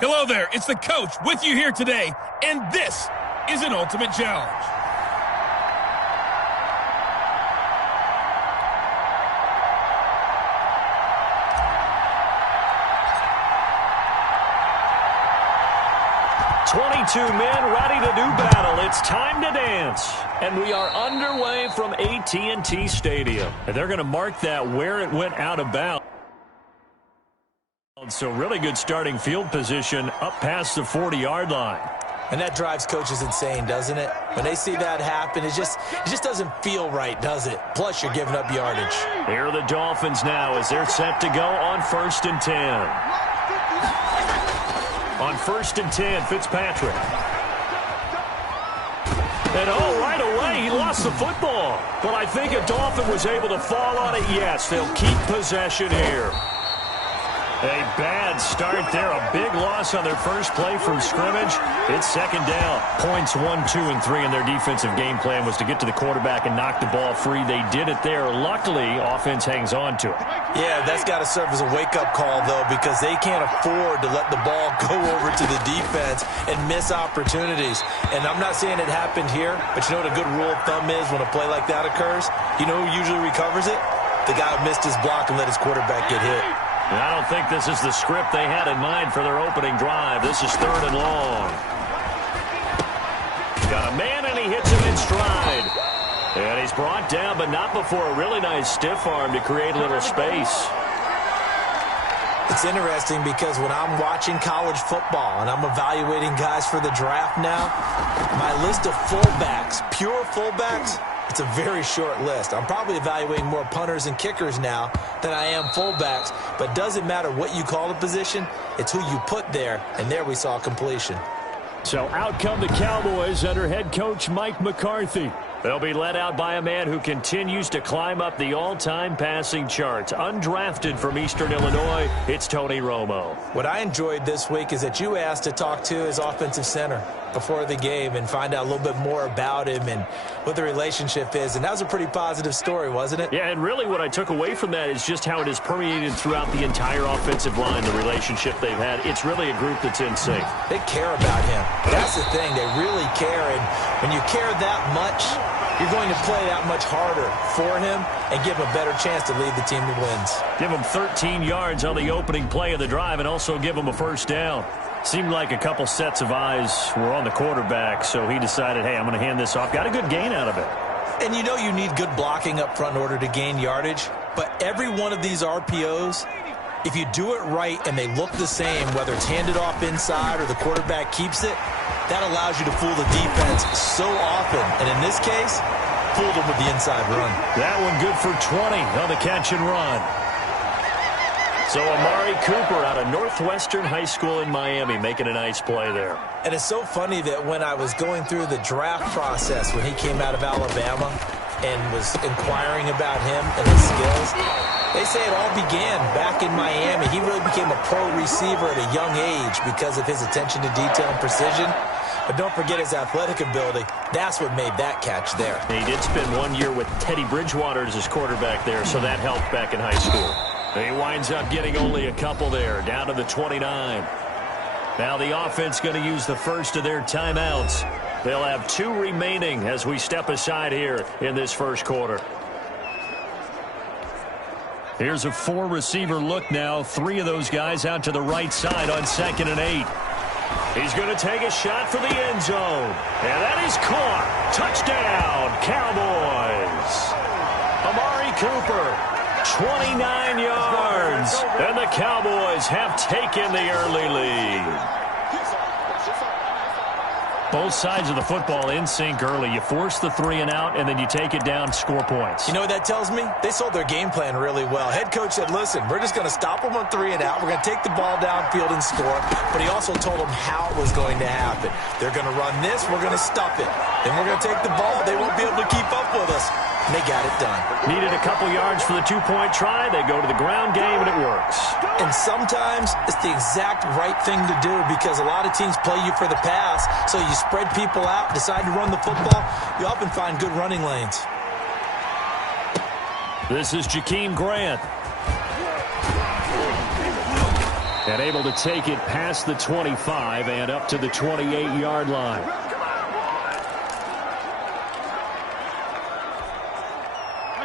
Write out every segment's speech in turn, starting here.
Hello there, it's the coach with you here today, and this is an ultimate challenge. "22 men ready to do battle. It's time to dance." And we are underway from AT&T Stadium. And they're going to mark that where it went out of bounds. So really good starting field position up past the 40-yard line. And that drives coaches insane, doesn't it? When they see that happen, it just doesn't feel right, does it? Plus, you're giving up yardage. Here are the Dolphins now as they're set to go on 1st and 10. On 1st and 10, Fitzpatrick. And right away, he lost the football. But I think a Dolphin was able to fall on it. Yes, they'll keep possession here. A bad start there. A big loss on their first play from scrimmage. It's 2nd down. Points 1, 2, and 3 in their defensive game plan was to get to the quarterback and knock the ball free. They did it there. Luckily, offense hangs on to it. Yeah, that's got to serve as a wake-up call, though, because they can't afford to let the ball go over to the defense and miss opportunities. And I'm not saying it happened here, but you know what a good rule of thumb is when a play like that occurs? You know who usually recovers it? The guy who missed his block and let his quarterback get hit. I don't think this is the script they had in mind for their opening drive. This is 3rd and long. Got a man, and he hits him in stride. And he's brought down, but not before a really nice stiff arm to create a little space. It's interesting because when I'm watching college football and I'm evaluating guys for the draft now, my list of fullbacks, pure fullbacks, it's a very short list. I'm probably evaluating more punters and kickers now than I am fullbacks, but it doesn't matter what you call the position, it's who you put there, and there we saw completion. So out come the Cowboys under head coach Mike McCarthy. They'll be led out by a man who continues to climb up the all-time passing charts. Undrafted from Eastern Illinois, it's Tony Romo. What I enjoyed this week is that you asked to talk to his offensive center before the game and find out a little bit more about him and what the relationship is. And that was a pretty positive story, wasn't it? Yeah, and really what I took away from that is just how it has permeated throughout the entire offensive line, the relationship they've had. It's really a group that's in sync. They care about him. That's the thing. They really care. And when you care that much, you're going to play that much harder for him and give him a better chance to lead the team to wins. Give him 13 yards on the opening play of the drive and also give him a 1st down. Seemed like a couple sets of eyes were on the quarterback, so he decided, hey, I'm going to hand this off. Got a good gain out of it. And you know you need good blocking up front in order to gain yardage, but every one of these RPOs, if you do it right and they look the same, whether it's handed off inside or the quarterback keeps it, that allows you to fool the defense so often. And in this case, fooled them with the inside run. That one good for 20 on the catch and run. So Amari Cooper out of Northwestern High School in Miami making a nice play there. And it's so funny that when I was going through the draft process when he came out of Alabama and was inquiring about him and his skills, they say it all began back in Miami. He really became a pro receiver at a young age because of his attention to detail and precision. But don't forget his athletic ability. That's what made that catch there. He did spend 1 year with Teddy Bridgewater as his quarterback there, so that helped back in high school. He winds up getting only a couple there, down to the 29. Now the offense going to use the first of their timeouts. They'll have 2 remaining as we step aside here in this first quarter. Here's a 4-receiver look now. 3 of those guys out to the right side on 2nd and 8. He's going to take a shot for the end zone. And that is caught. Touchdown, Cowboys. Amari Cooper. 29 yards, and the Cowboys have taken the early lead. Both sides of the football in sync early. You force the 3 and out, and then you take it down, score points. You know what that tells me? They sold their game plan really well. Head coach said, listen, we're just going to stop them on 3 and out. We're going to take the ball downfield and score. But he also told them how it was going to happen. They're going to run this. We're going to stuff it. Then we're going to take the ball. They won't be able to keep up with us. And they got it done. Needed a couple yards for the 2-point try. They go to the ground game, and it works. And sometimes it's the exact right thing to do because a lot of teams play you for the pass. So you spread people out, decide to run the football. You often find good running lanes. This is Jakeem Grant. And able to take it past the 25 and up to the 28-yard line.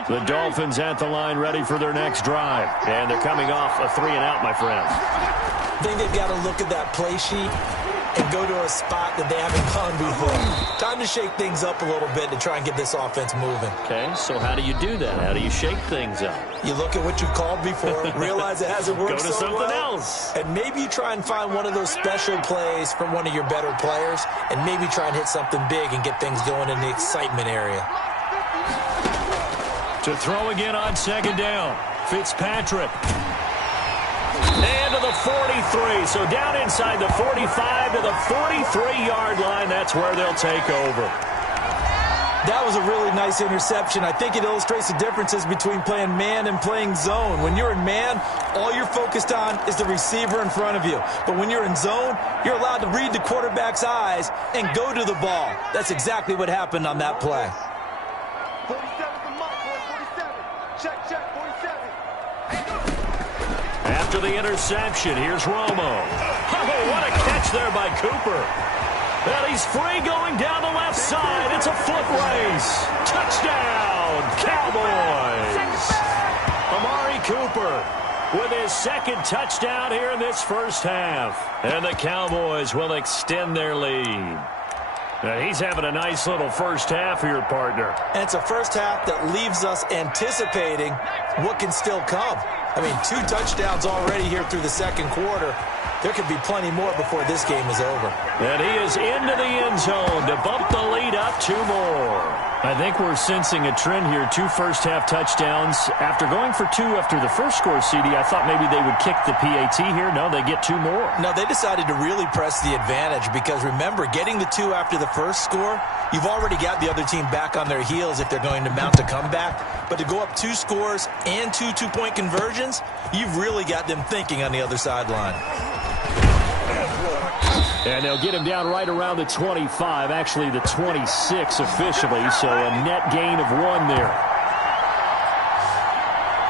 The Dolphins at the line ready for their next drive. And they're coming off a 3-and-out, my friend. I think they've got to look at that play sheet and go to a spot that they haven't gone before. Time to shake things up a little bit to try and get this offense moving. Okay, so how do you do that? How do you shake things up? You look at what you've called before, realize it hasn't worked so well. Go to something else. And maybe you try and find one of those special plays from one of your better players, and maybe try and hit something big and get things going in the excitement area. To throw again on second down, Fitzpatrick. And to the 43. So down inside the 45 to the 43-yard line. That's where they'll take over. That was a really nice interception. I think it illustrates the differences between playing man and playing zone. When you're in man, all you're focused on is the receiver in front of you. But when you're in zone, you're allowed to read the quarterback's eyes and go to the ball. That's exactly what happened on that play. 47 from Mike, 47. Check, 47. After the interception, here's Romo. Oh, what a catch there by Cooper. And he's free going down the left side. It's a foot race. Touchdown, Cowboys. Amari Cooper with his second touchdown here in this first half. And the Cowboys will extend their lead. Now he's having a nice little first half here, partner. And it's a first half that leaves us anticipating what can still come. I mean, 2 touchdowns already here through the second quarter. There could be plenty more before this game is over. And he is into the end zone to bump the lead up 2 more. I think we're sensing a trend here. 2 first-half touchdowns. After going for 2 after the first score, CD, I thought maybe they would kick the PAT here. No, they get 2 more. No, they decided to really press the advantage because, remember, getting the 2 after the first score, you've already got the other team back on their heels if they're going to mount a comeback. But to go up 2 scores and 2 two-point conversions, you've really got them thinking on the other sideline. And they'll get him down right around the 25, actually the 26 officially, so a net gain of 1 there.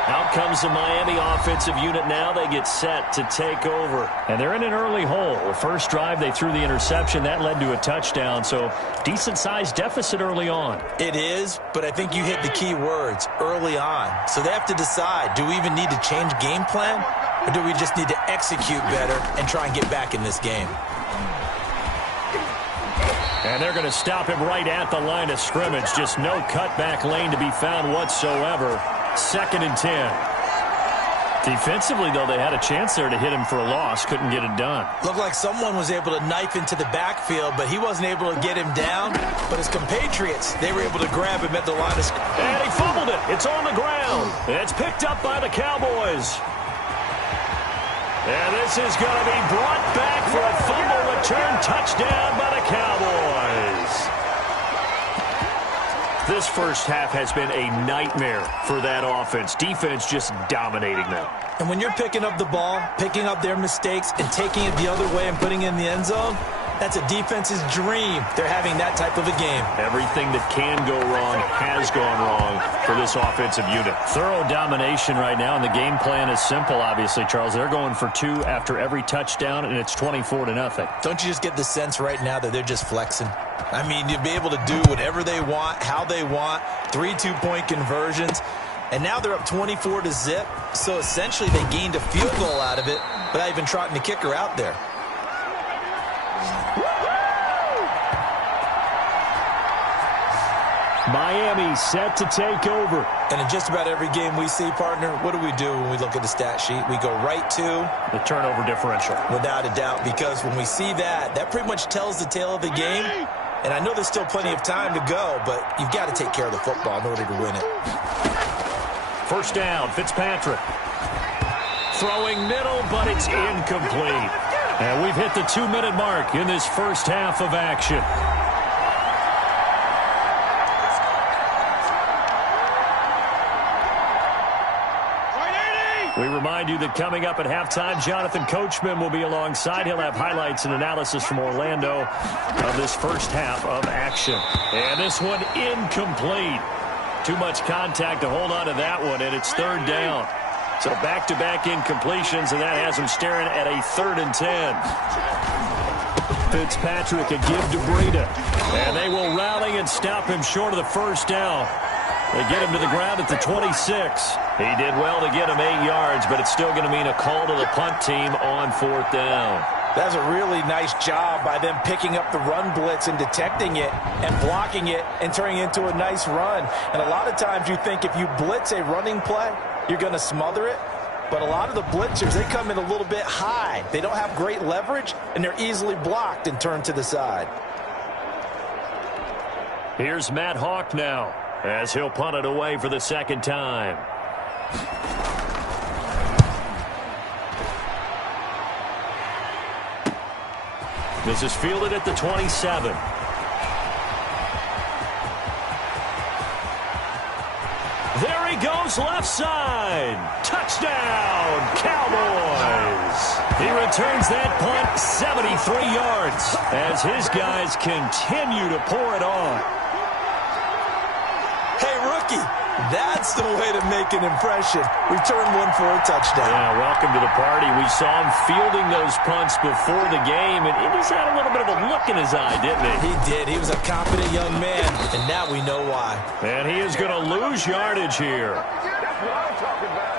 Out comes the Miami offensive unit now. They get set to take over. And they're in an early hole. The first drive, they threw the interception. That led to a touchdown, so decent-sized deficit early on. It is, but I think you hit the key words, early on. So they have to decide, do we even need to change game plan, or do we just need to execute better and try and get back in this game? And they're going to stop him right at the line of scrimmage. Just no cutback lane to be found whatsoever. 2nd and 10. Defensively, though, they had a chance there to hit him for a loss. Couldn't get it done. Looked like someone was able to knife into the backfield, but he wasn't able to get him down. But his compatriots, they were able to grab him at the line of scrimmage. And he fumbled it. It's on the ground. It's picked up by the Cowboys. And this is going to be brought back for a fumble return touchdown by the Cowboys. This first half has been a nightmare for that offense. Defense just dominating them. And when you're picking up the ball, picking up their mistakes, and taking it the other way and putting it in the end zone, that's a defense's dream. They're having that type of a game. Everything that can go wrong has gone wrong for this offensive unit. Thorough domination right now, and the game plan is simple, obviously, Charles. They're going for 2 after every touchdown, and it's 24-0. Don't you just get the sense right now that they're just flexing? I mean, you'll be able to do whatever they want, how they want, 3 two-point conversions. And now they're up 24-0. So essentially they gained a field goal out of it without even trotting the kicker out there. Miami set to take over. And in just about every game we see, partner, what do we do when we look at the stat sheet? We go right to the turnover differential. Without a doubt, because when we see that, that pretty much tells the tale of the game. And I know there's still plenty of time to go, but you've got to take care of the football in order to win it. First down, Fitzpatrick. Throwing middle, but it's incomplete. And we've hit the 2-minute mark in this first half of action. We remind you that coming up at halftime, Jonathan Coachman will be alongside. He'll have highlights and analysis from Orlando of this first half of action. And this one incomplete. Too much contact to hold on to that one, and it's 3rd down. So back-to-back incompletions, and that has him staring at a 3rd and 10. Fitzpatrick a give to Breida. And they will rally and stop him short of the first down. They get him to the ground at the 26. He did well to get him 8 yards, but it's still going to mean a call to the punt team on 4th down. That's a really nice job by them picking up the run blitz and detecting it and blocking it and turning it into a nice run. And a lot of times you think if you blitz a running play, you're going to smother it. But a lot of the blitzers, they come in a little bit high. They don't have great leverage, and they're easily blocked and turned to the side. Here's Matt Hawk now, as he'll punt it away for the 2nd time. This is fielded at the 27. There he goes, left side. Touchdown, Cowboys. He returns that punt 73 yards as his guys continue to pour it on. Hey, rookie, that's the way to make an impression. Return one for a touchdown. Yeah, welcome to the party. We saw him fielding those punts before the game, and he just had a little bit of a look in his eye, didn't he? He did. He was a confident young man, and now we know why. And he is going to lose yardage here. That's what I'm talking about.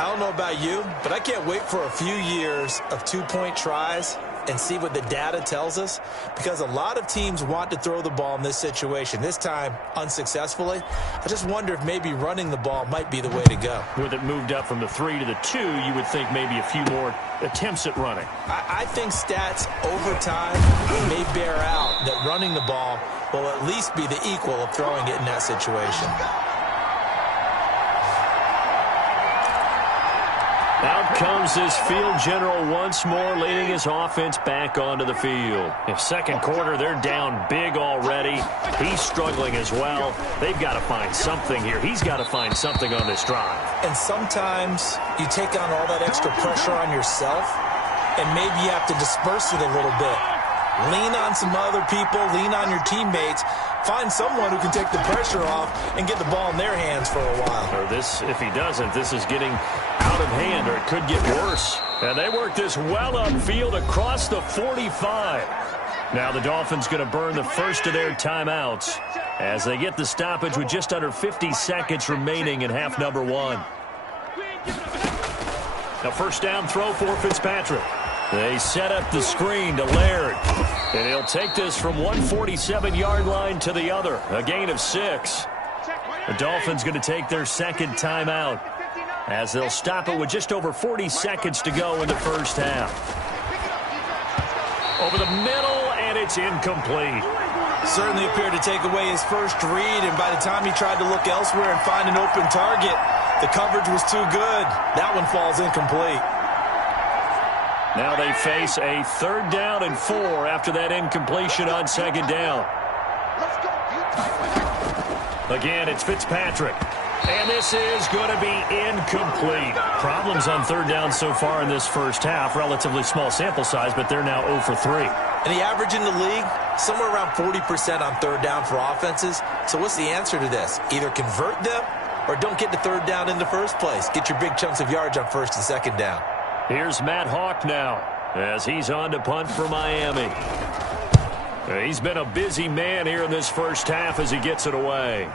I don't know about you, but I can't wait for a few years of 2-point tries and see what the data tells us, because a lot of teams want to throw the ball in this situation, this time unsuccessfully. I just wonder if maybe running the ball might be the way to go. With it moved up from the 3 to the 2, you would think maybe a few more attempts at running. I think stats over time may bear out that running the ball will at least be the equal of throwing it in that situation. Out comes this field general once more, leading his offense back onto the field. In 2nd quarter, they're down big already. He's struggling as well. They've got to find something here. He's got to find something on this drive. And sometimes you take on all that extra pressure on yourself, and maybe you have to disperse it a little bit. Lean on some other people, lean on your teammates. Find someone who can take the pressure off and get the ball in their hands for a while. Or this, if he doesn't, this is getting out of hand, or it could get worse. And they work this well upfield across the 45. Now the Dolphins going to burn the first of their timeouts as they get the stoppage with just under 50 seconds remaining in half number 1. Now 1st down throw for Fitzpatrick. They set up the screen to Laird. And he'll take this from 147-yard line to the other. A gain of 6. The Dolphins going to take their 2nd timeout as they'll stop it with just over 40 seconds to go in the 1st half. Over the middle, and it's incomplete. Certainly appeared to take away his first read, and by the time he tried to look elsewhere and find an open target, the coverage was too good. That one falls incomplete. Now they face a 3rd down and 4 after that incompletion on 2nd down. Again, it's Fitzpatrick. And this is going to be incomplete. Problems on 3rd down so far in this 1st half. Relatively small sample size, but they're now 0 for 3. And the average in the league, somewhere around 40% on 3rd down for offenses. So what's the answer to this? Either convert them or don't get to 3rd down in the first place. Get your big chunks of yards on 1st and 2nd down. Here's Matt Hawk now as he's on to punt for Miami. He's been a busy man here in this 1st half as he gets it away.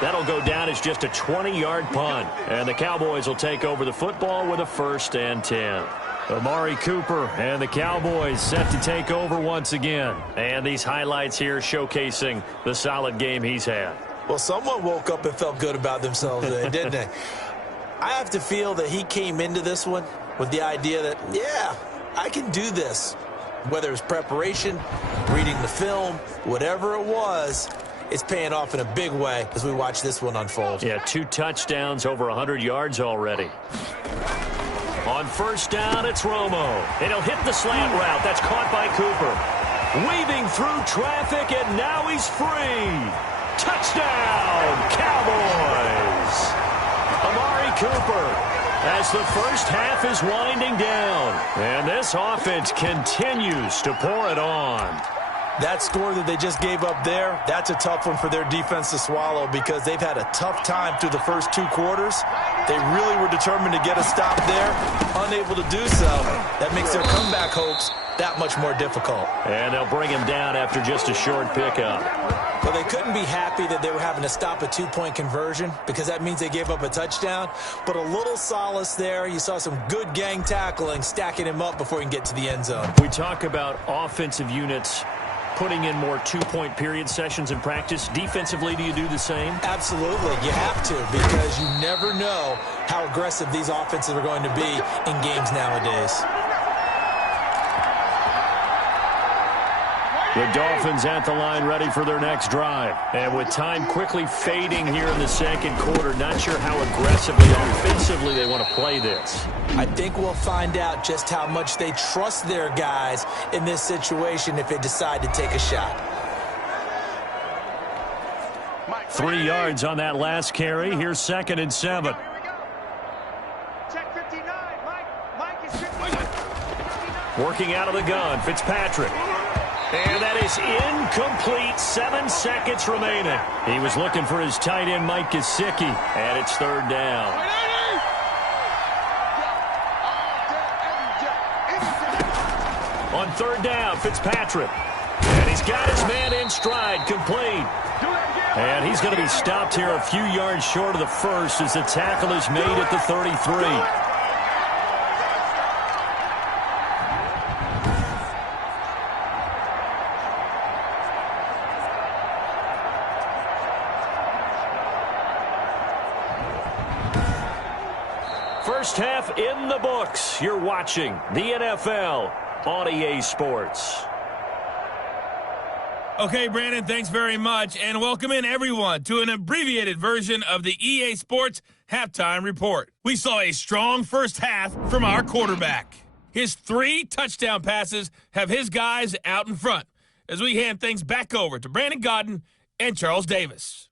That'll go down as just a 20-yard punt. And the Cowboys will take over the football with a 1st and 10. Amari Cooper and the Cowboys set to take over once again. And these highlights here showcasing the solid game he's had. Well, someone woke up and felt good about themselves today, didn't they? I have to feel that he came into this one with the idea that, yeah, I can do this. Whether it's preparation, reading the film, whatever it was, it's paying off in a big way as we watch this one unfold. Yeah, 2 touchdowns, over 100 yards already. On 1st down, it's Romo. And he'll hit the slant route. That's caught by Cooper. Weaving through traffic, and now he's free. Touchdown, Cowboys! Amari Cooper as the 1st half is winding down. And this offense continues to pour it on. That score that they just gave up there, that's a tough one for their defense to swallow because they've had a tough time through the first 2 quarters. They really were determined to get a stop there, unable to do so. That makes their comeback hopes that much more difficult. And they'll bring him down after just a short pickup. Well, they couldn't be happy that they were having to stop a 2-point conversion because that means they gave up a touchdown. But a little solace there. You saw some good gang tackling, stacking him up before he can get to the end zone. We talk about offensive units putting in more 2-point period sessions in practice. Defensively, do you do the same? Absolutely. You have to because you never know how aggressive these offenses are going to be in games nowadays. The Dolphins at the line ready for their next drive. And with time quickly fading here in the second quarter, not sure how aggressively, offensively they want to play this. I think we'll find out just how much they trust their guys in this situation if they decide to take a shot. 3 yards on that last carry. Here's 2nd and 7. Check 59. Mike is 59. Working out of the gun, Fitzpatrick. And that is incomplete. 7 seconds remaining. He was looking for his tight end, Mike Gesicki, and it's 3rd down. On 3rd down, Fitzpatrick. And he's got his man in stride, complete. And he's going to be stopped here a few yards short of the first as the tackle is made at the 33. First half in the books. You're watching the NFL on EA Sports. Okay, Brandon, thanks very much, and welcome in everyone to an abbreviated version of the EA Sports Halftime Report. We saw a strong first half from our quarterback. His 3 touchdown passes have his guys out in front as we hand things back over to Brandon Gaudin and Charles Davis.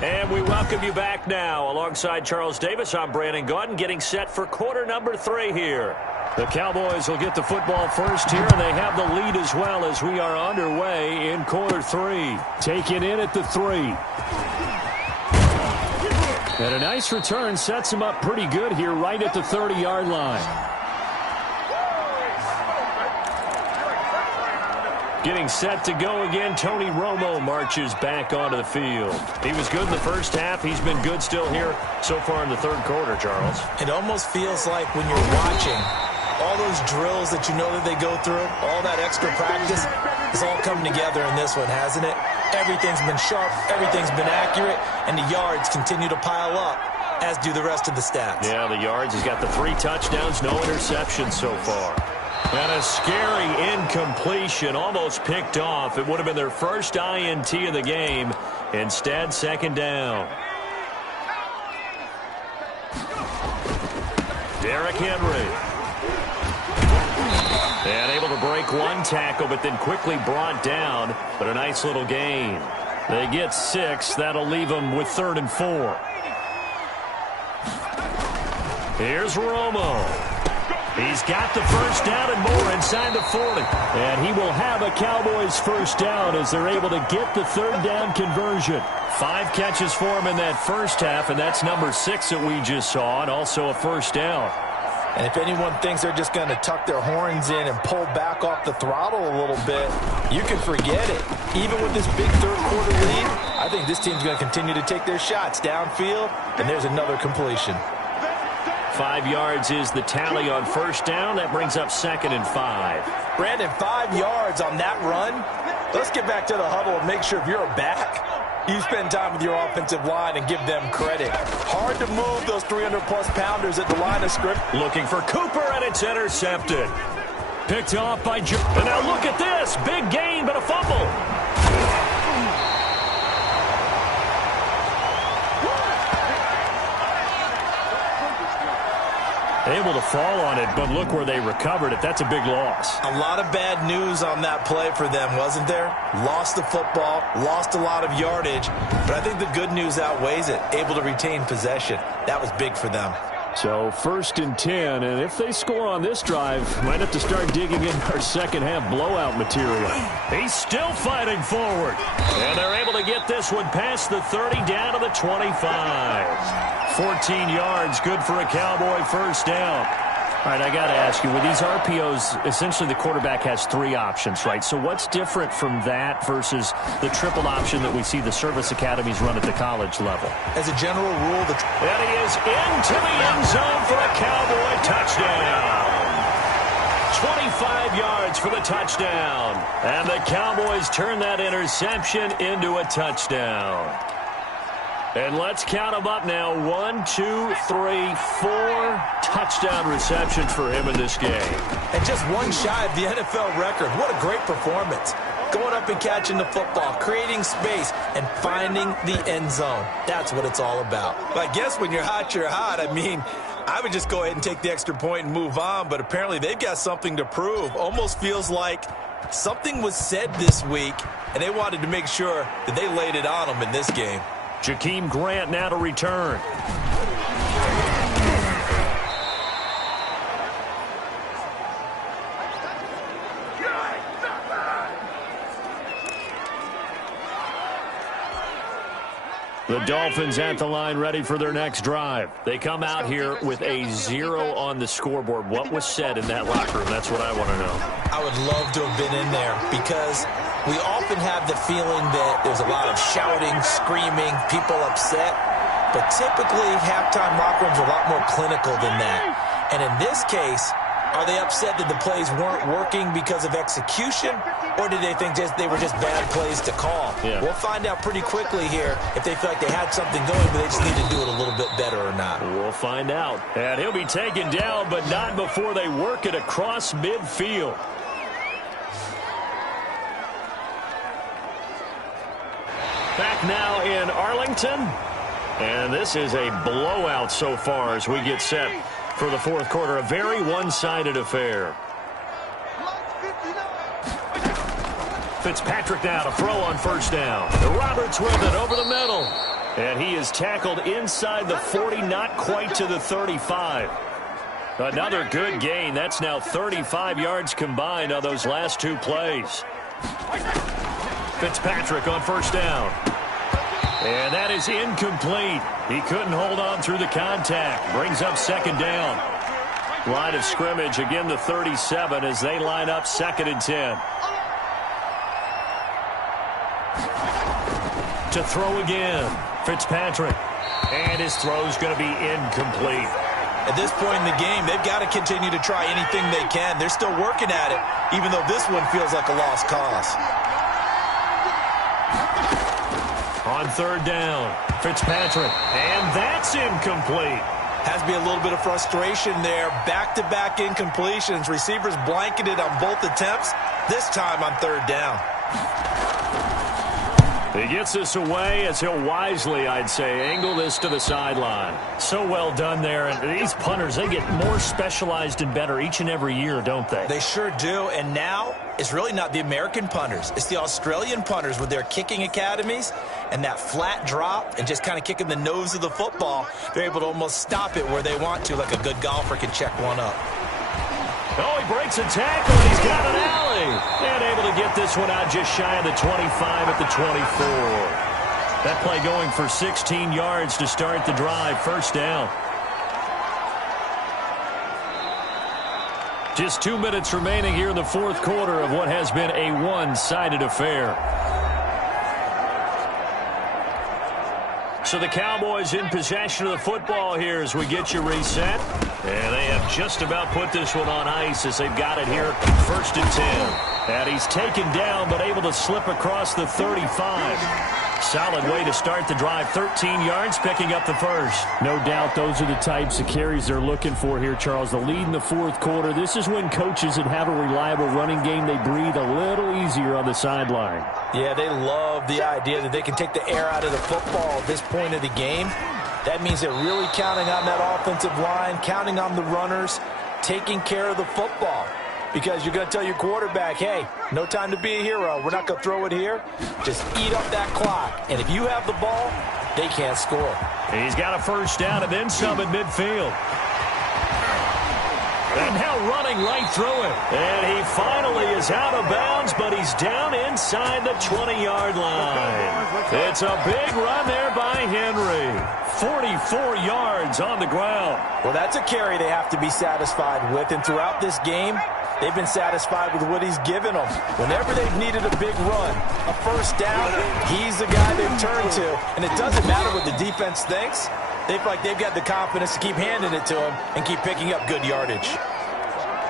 And we welcome you back now. Alongside Charles Davis, I'm Brandon Gaudin, getting set for quarter number 3 here. The Cowboys will get the football first here, and they have the lead as well as we are underway in quarter 3. Taken in at the 3. And a nice return sets him up pretty good here right at the 30-yard line. Getting set to go again, Tony Romo marches back onto the field. He was good in the first half. He's been good still here so far in the 3rd quarter, Charles. It almost feels like when you're watching all those drills that you know that they go through, all that extra practice, it's all coming together in this one, hasn't it? Everything's been sharp, everything's been accurate, and the yards continue to pile up, as do the rest of the stats. Yeah, the yards. He's got the 3 touchdowns, no interceptions so far. And a scary incompletion, almost picked off. It would have been their first INT of the game. Instead, 2nd down. Derrick Henry. And able to break 1 tackle, but then quickly brought down. But a nice little gain. They get 6. That'll leave them with 3rd and 4. Here's Romo. He's got the first down and more inside the 40. And he will have a Cowboys first down as they're able to get the 3rd down conversion. 5 catches for him in that first half, and that's number 6 that we just saw, and also a first down. And if anyone thinks they're just going to tuck their horns in and pull back off the throttle a little bit, you can forget it. Even with this big 3rd quarter lead, I think this team's going to continue to take their shots downfield, and there's another completion. 5 yards is the tally on first down. That brings up 2nd and 5. Brandon, 5 yards on that run. Let's get back to the huddle and make sure if you're a back, you spend time with your offensive line and give them credit. Hard to move those 300-plus pounders at the line of scrimmage. Looking for Cooper, and it's intercepted. Picked off by Joe. And now look at this. Big gain, but a fumble. Able to fall on it, but look where they recovered it. That's a big loss. A lot of bad news on that play for them, wasn't there? Lost the football, lost a lot of yardage, but I think the good news outweighs it. Able to retain possession. That was big for them. So 1st and 10, and if they score on this drive, might have to start digging in our second half blowout material. He's still fighting forward. And they're able to get this one past the 30 down to the 25. 14 yards, good for a Cowboy first down. All right, I got to ask you, with these RPOs, essentially the quarterback has 3 options, right? So what's different from that versus the triple option that we see the service academies run at the college level? As a general rule, and he is into the end zone for a Cowboy touchdown. 25 yards for the touchdown. And the Cowboys turn that interception into a touchdown. And let's count them up now. 1, 2, 3, 4 touchdown receptions for him in this game. And just one shy of the NFL record. What a great performance. Going up and catching the football, creating space, and finding the end zone. That's what it's all about. But I guess when you're hot, you're hot. I mean, I would just go ahead and take the extra point and move on, but apparently they've got something to prove. Almost feels like something was said this week, and they wanted to make sure that they laid it on them in this game. Jakeem Grant now to return. The Dolphins at the line ready for their next drive. They come out here with a 0 on the scoreboard. What was said in that locker room? That's what I want to know. I would love to have been in there because we often have the feeling that there's a lot of shouting, screaming, people upset. But typically, halftime locker rooms are a lot more clinical than that. And in this case, are they upset that the plays weren't working because of execution, or did they think they were just bad plays to call? Yeah. We'll find out pretty quickly here if they feel like they had something going, but they just need to do it a little bit better or not. We'll find out. And he'll be taken down, but not before they work it across midfield. Back now in Arlington. And this is a blowout so far as we get set for the fourth quarter. A very one-sided affair. Fitzpatrick now to throw on first down. Roberts with it over the middle. And he is tackled inside the 40, not quite to the 35. Another good gain. That's now 35 yards combined on those last 2 plays. Fitzpatrick on first down. And that is incomplete. He couldn't hold on through the contact. Brings up second down. Line of scrimmage, again the 37 as they line up 2nd and 10. To throw again, Fitzpatrick. And his throw's going to be incomplete. At this point in the game, they've got to continue to try anything they can. They're still working at it, even though this one feels like a lost cause. On third down, Fitzpatrick. And that's incomplete. Has to be a little bit of frustration there. Back-to-back incompletions. Receivers blanketed on both attempts, this time on third down. He gets this away as he'll wisely, I'd say, angle this to the sideline. So well done there. And these punters, they get more specialized and better each and every year, don't they? They sure do. And now it's really not the American punters. It's the Australian punters with their kicking academies and that flat drop and just kind of kicking the nose of the football. They're able to almost stop it where they want to, like a good golfer can check one up. Oh, he breaks a tackle, and he's got an alley. And able to get this one out just shy of the 25 at the 24. That play going for 16 yards to start the drive. First down. Just 2 minutes remaining here in the fourth quarter of what has been a one-sided affair. So the Cowboys in possession of the football here as we get you reset. And they have just about put this one on ice as they've got it here, 1st and 10. And he's taken down but able to slip across the 35. Solid way to start the drive. 13 yards, picking up the first. No doubt those are the types of carries they're looking for here, Charles. The lead in the fourth quarter. This is when coaches that have a reliable running game, they breathe a little easier on the sideline. Yeah, they love the idea that they can take the air out of the football at this point of the game. That means they're really counting on that offensive line, counting on the runners, taking care of the football. Because you're going to tell your quarterback, hey, no time to be a hero. We're not going to throw it here. Just eat up that clock. And if you have the ball, they can't score. He's got a first down and then some at midfield. And now running right through it. And he finally is out of bounds, but he's down inside the 20-yard line. It's a big run there by Henry. 44 yards on the ground. Well, that's a carry they have to be satisfied with. And throughout this game, they've been satisfied with what he's given them. Whenever they've needed a big run, a first down, he's the guy they've turned to. And it doesn't matter what the defense thinks. They feel like they've got the confidence to keep handing it to him and keep picking up good yardage.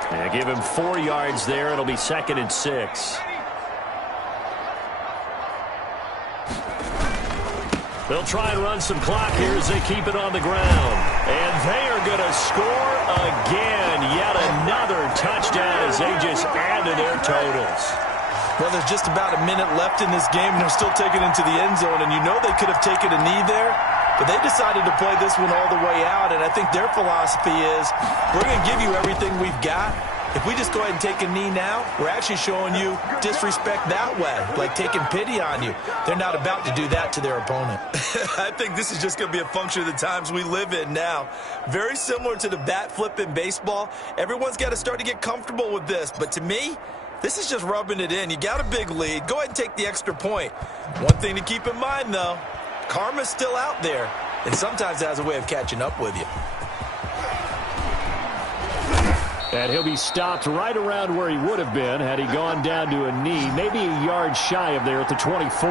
Yeah, give him 4 yards there. It'll be 2nd and 6. They'll try and run some clock here as they keep it on the ground. And they are going to score again. Yet another touchdown as they just add to their totals. Well, there's just about a minute left in this game, and they're still taking it into the end zone. And you know they could have taken a knee there. But they decided to play this one all the way out, and I think their philosophy is, we're going to give you everything we've got. If we just go ahead and take a knee now, we're actually showing you disrespect that way, like taking pity on you. They're not about to do that to their opponent. I think this is just going to be a function of the times we live in now. Very similar to the bat flip in baseball. Everyone's got to start to get comfortable with this, but to me, this is just rubbing it in. You got a big lead. Go ahead and take the extra point. One thing to keep in mind, though, karma's still out there, and sometimes it has a way of catching up with you. And he'll be stopped right around where he would have been had he gone down to a knee, maybe a yard shy of there at the 24.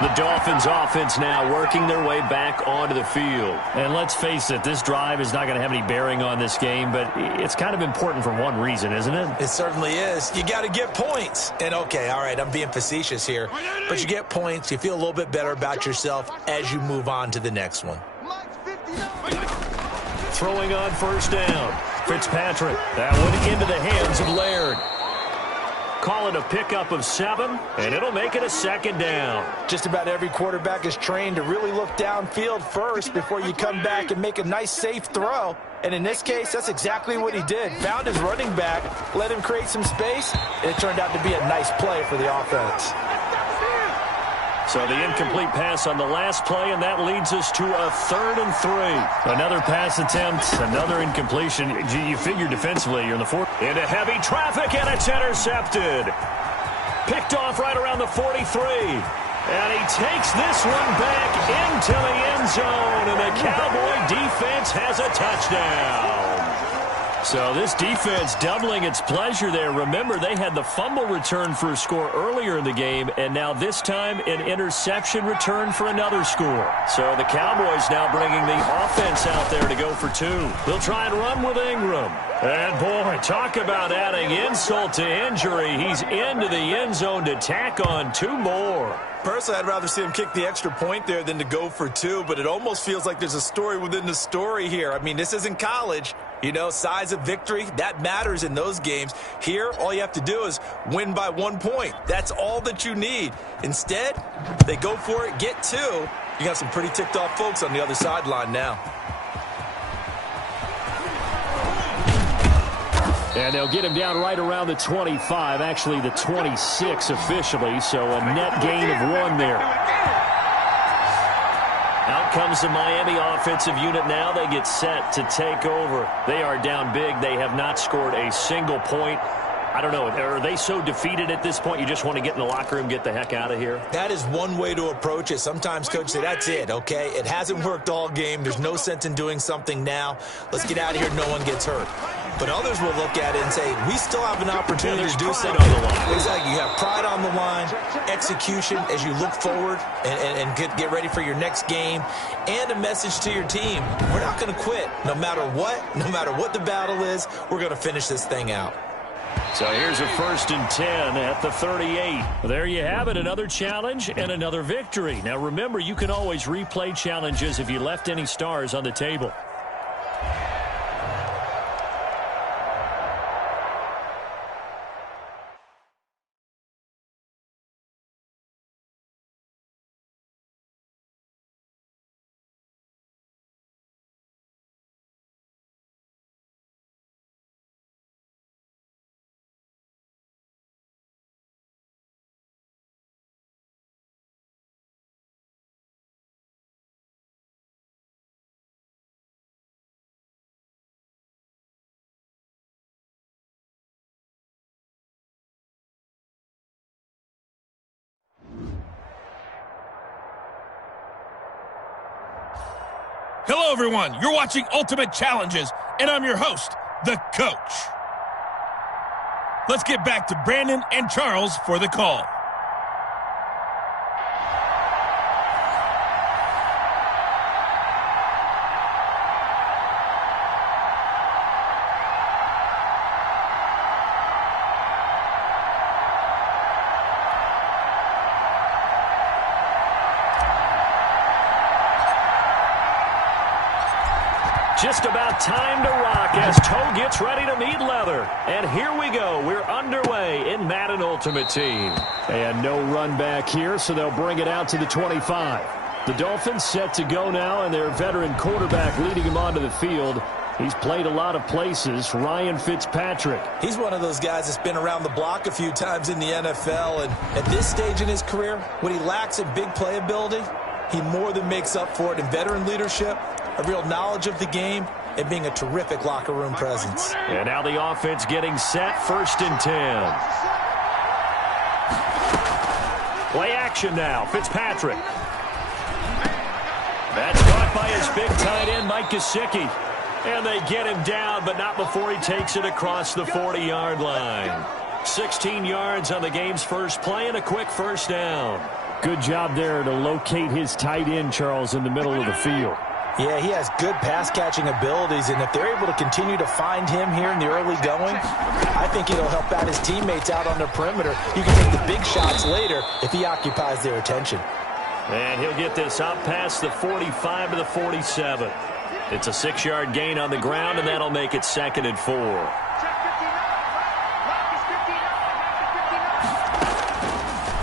The Dolphins offense now working their way back onto the field. And let's face it, this drive is not going to have any bearing on this game, but it's kind of important for one reason, isn't it? It certainly is. You got to get points. And okay, all right, I'm being facetious here, but you get points, you feel a little bit better about yourself as you move on to the next one. Throwing on first down. Fitzpatrick. That one into the hands of Laird. Call it a pickup of 7, and it'll make it a 2nd down. Just about every quarterback is trained to really look downfield first before you come back and make a nice, safe throw. And in this case, that's exactly what he did. Found his running back, let him create some space, and it turned out to be a nice play for the offense. So the incomplete pass on the last play, and that leads us to a 3rd and 3. Another pass attempt, another incompletion. You figure defensively you're in the 4th. Into heavy traffic, and it's intercepted. Picked off right around the 43. And he takes this one back into the end zone, and the Cowboy defense has a touchdown. So this defense doubling its pleasure there. Remember, they had the fumble return for a score earlier in the game, and now this time an interception return for another score. So the Cowboys now bringing the offense out there to go for 2. They'll try and run with Ingram. And, boy, talk about adding insult to injury. He's into the end zone to tack on 2 more. Personally, I'd rather see him kick the extra point there than to go for 2, but it almost feels like there's a story within the story here. I mean, this isn't college. You know, size of victory, that matters in those games. Here, all you have to do is win by 1 point. That's all that you need. Instead, they go for it, get 2. You got some pretty ticked off folks on the other sideline now. And they'll get him down right around the 25, actually the 26 officially, so a net gain of 1 there. Out comes the Miami offensive unit now. They get set to take over. They are down big. They have not scored a single point. I don't know. Are they so defeated at this point you just want to get in the locker room, get the heck out of here? That is one way to approach it. Sometimes coaches say, that's it, okay? It hasn't worked all game. There's no sense in doing something now. Let's get out of here. No one gets hurt. But others will look at it and say, we still have an opportunity to do something. On the line. Exactly. You have pride on the line, execution as you look forward and get ready for your next game, and a message to your team. We're not going to quit no matter what the battle is. We're going to finish this thing out. So here's a 1st and 10 at the 38. There you have it, another challenge and another victory. Now remember, you can always replay challenges if you left any stars on the table. Hello, everyone. You're watching Ultimate Challenges, and I'm your host, the Coach. Let's get back to Brandon and Charles for the call. Just about time to rock as toe gets ready to meet leather. And here we go. We're underway in Madden Ultimate Team. And no run back here, so they'll bring it out to the 25. The Dolphins set to go now, and their veteran quarterback leading him onto the field. He's played a lot of places, Ryan Fitzpatrick. He's one of those guys that's been around the block a few times in the NFL. And at this stage in his career, what he lacks in big playability, he more than makes up for it in veteran leadership, a real knowledge of the game, and being a terrific locker room presence. And now the offense getting set, 1st and 10. Play action now, Fitzpatrick. That's caught by his big tight end, Mike Gesicki. And they get him down, but not before he takes it across the 40-yard line. 16 yards on the game's first play and a quick 1st down. Good job there to locate his tight end, Charles, in the middle of the field. Yeah, he has good pass-catching abilities, and if they're able to continue to find him here in the early going, I think it'll help out his teammates out on the perimeter. You can take the big shots later if he occupies their attention. And he'll get this out past the 45 to the 47. It's a 6-yard gain on the ground, and that'll make it 2nd and 4.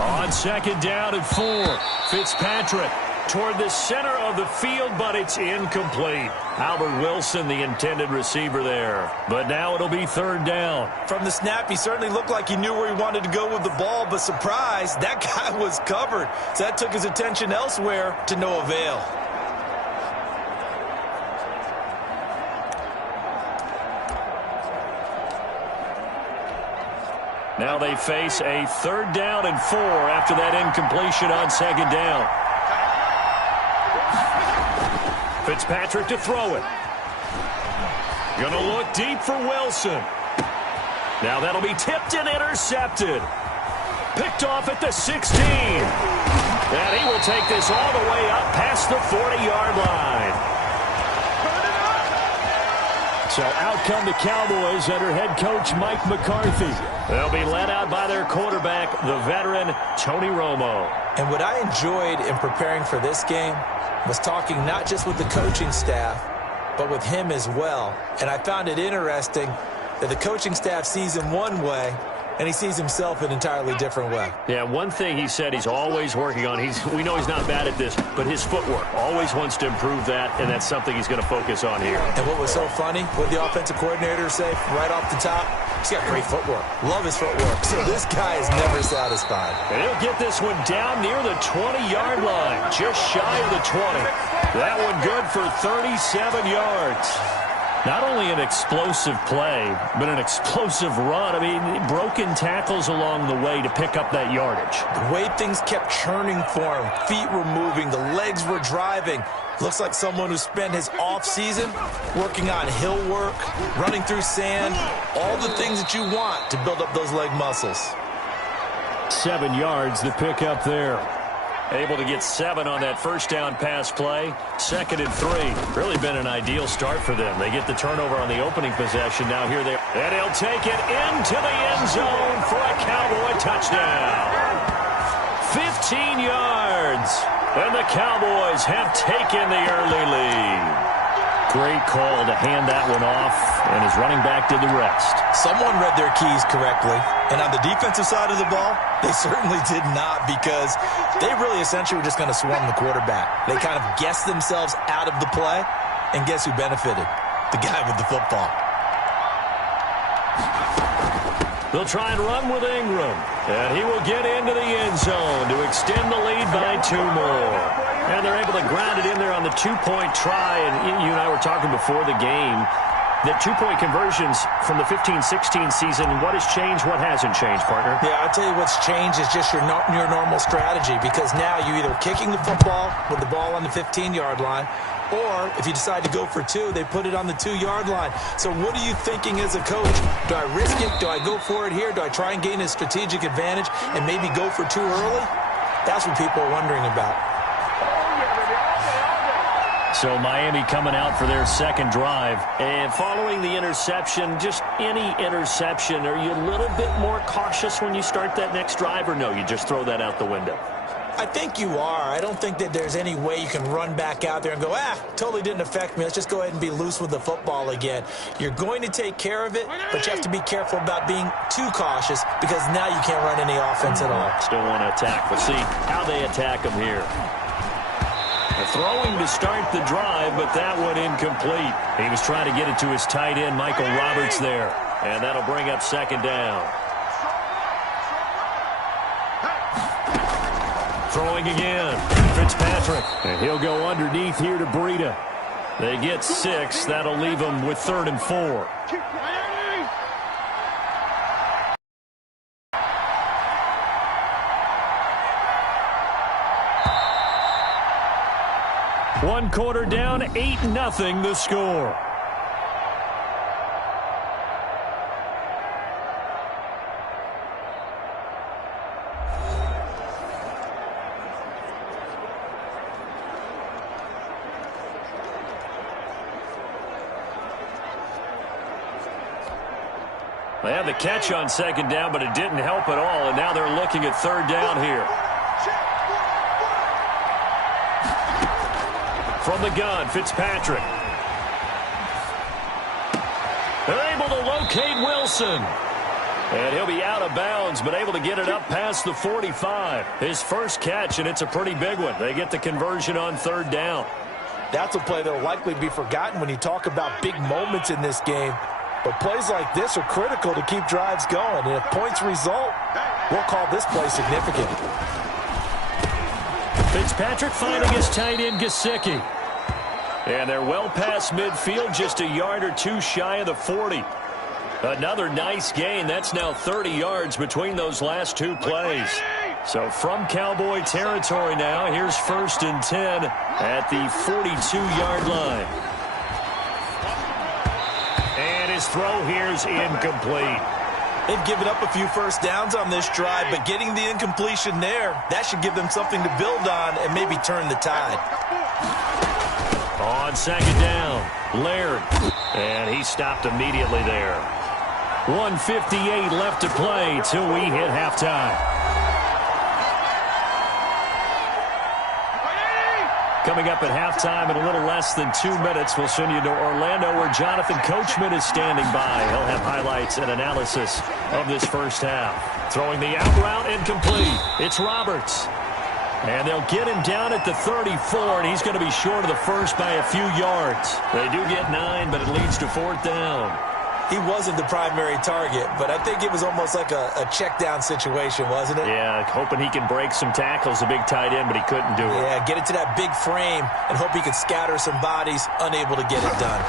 On 2nd down and 4, Fitzpatrick toward the center of the field, but it's incomplete. Albert Wilson, the intended receiver there. But now it'll be 3rd down. From the snap, he certainly looked like he knew where he wanted to go with the ball, but surprise, that guy was covered. So that took his attention elsewhere to no avail. Now they face a 3rd down and 4 after that incompletion on 2nd down. Fitzpatrick to throw it. Gonna look deep for Wilson. Now that'll be tipped and intercepted. Picked off at the 16. And he will take this all the way up past the 40-yard line. So out come the Cowboys under head coach Mike McCarthy. They'll be led out by their quarterback, the veteran Tony Romo. And what I enjoyed in preparing for this game was talking not just with the coaching staff, but with him as well. And I found it interesting that the coaching staff sees him one way, and he sees himself an entirely different way. Yeah, one thing he said he's always working on, we know he's not bad at this, but his footwork, always wants to improve that, and that's something he's going to focus on here. And what was so funny, what the offensive coordinator say right off the top, he's got great footwork. Love his footwork. So this guy is never satisfied. And he'll get this one down near the 20-yard line, just shy of the 20. That one good for 37 yards. Not only an explosive play, but an explosive run. I mean, broken tackles along the way to pick up that yardage. The way things kept churning for him, feet were moving, the legs were driving. Looks like someone who spent his off-season working on hill work, running through sand, all the things that you want to build up those leg muscles. 7 yards the pick up there. Able to get 7 on that 1st down pass play. 2nd and 3. Really been an ideal start for them. They get the turnover on the opening possession. Now here they are. And he'll take it into the end zone for a Cowboy touchdown. 15 yards. And the Cowboys have taken the early lead. Great call to hand that one off, and his running back did the rest. Someone read their keys correctly, and on the defensive side of the ball, they certainly did not, because they really essentially were just going to swarm the quarterback. They kind of guessed themselves out of the play, and guess who benefited? The guy with the football. They'll try and run with Ingram, and he will get into the end zone to extend the lead by 2 more. And they're able to ground it in there on the 2-point try. And you and I were talking before the game. The two-point conversions from the 15-16 season, what has changed, what hasn't changed, partner? Yeah, I'll tell you what's changed is just your normal strategy, because now you're either kicking the football with the ball on the 15-yard line, or if you decide to go for two, they put it on the 2-yard line. So what are you thinking as a coach? Do I risk it? Do I go for it here? Do I try and gain a strategic advantage and maybe go for too early? That's what people are wondering about. So Miami coming out for their second drive. And following the interception, just any interception, are you a little bit more cautious when you start that next drive, or no, you just throw that out the window? I think you are. I don't think that there's any way you can run back out there and go, totally didn't affect me. Let's just go ahead and be loose with the football again. You're going to take care of it, but you have to be careful about being too cautious, because now you can't run any offense at all. Still want to attack. We'll see how they attack them here. Throwing to start the drive, but that one incomplete. He was trying to get it to his tight end, Michael Roberts, there. And that'll bring up second down. Throwing again. Fitzpatrick. And he'll go underneath here to Breida. They get 6. That'll leave them with 3rd and 4. One quarter down, 8-0 the score. They had the catch on second down, but it didn't help at all, and now they're looking at third down here. From the gun, Fitzpatrick. They're able to locate Wilson. And he'll be out of bounds, but able to get it up past the 45. His first catch, and it's a pretty big one. They get the conversion on third down. That's a play that will likely be forgotten when you talk about big moments in this game. But plays like this are critical to keep drives going. And if points result, we'll call this play significant. Fitzpatrick finding his tight end, Gesicki. And they're well past midfield, just a yard or two shy of the 40. Another nice gain. That's now 30 yards between those last two plays. So from Cowboy territory now, here's 1st and 10 at the 42-yard line. And his throw here is incomplete. They've given up a few first downs on this drive, but getting the incompletion there, that should give them something to build on and maybe turn the tide. On second down, Laird. And he stopped immediately there. 1:58 left to play till we hit halftime. Coming up at halftime in a little less than 2 minutes, we'll send you to Orlando, where Jonathan Coachman is standing by. He'll have highlights and analysis of this first half. Throwing the out route, incomplete. It's Roberts. And they'll get him down at the 34, and he's going to be short of the first by a few yards. They do get 9, but it leads to 4th down. He wasn't the primary target, but I think it was almost like a check down situation, wasn't it? Yeah, hoping he can break some tackles, a big tight end, but he couldn't do it. Yeah, get it to that big frame and hope he can scatter some bodies, unable to get it done.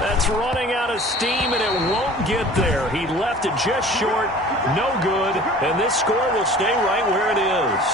That's running out of steam, and it won't get there. He left it just short, no good, and this score will stay right where it is.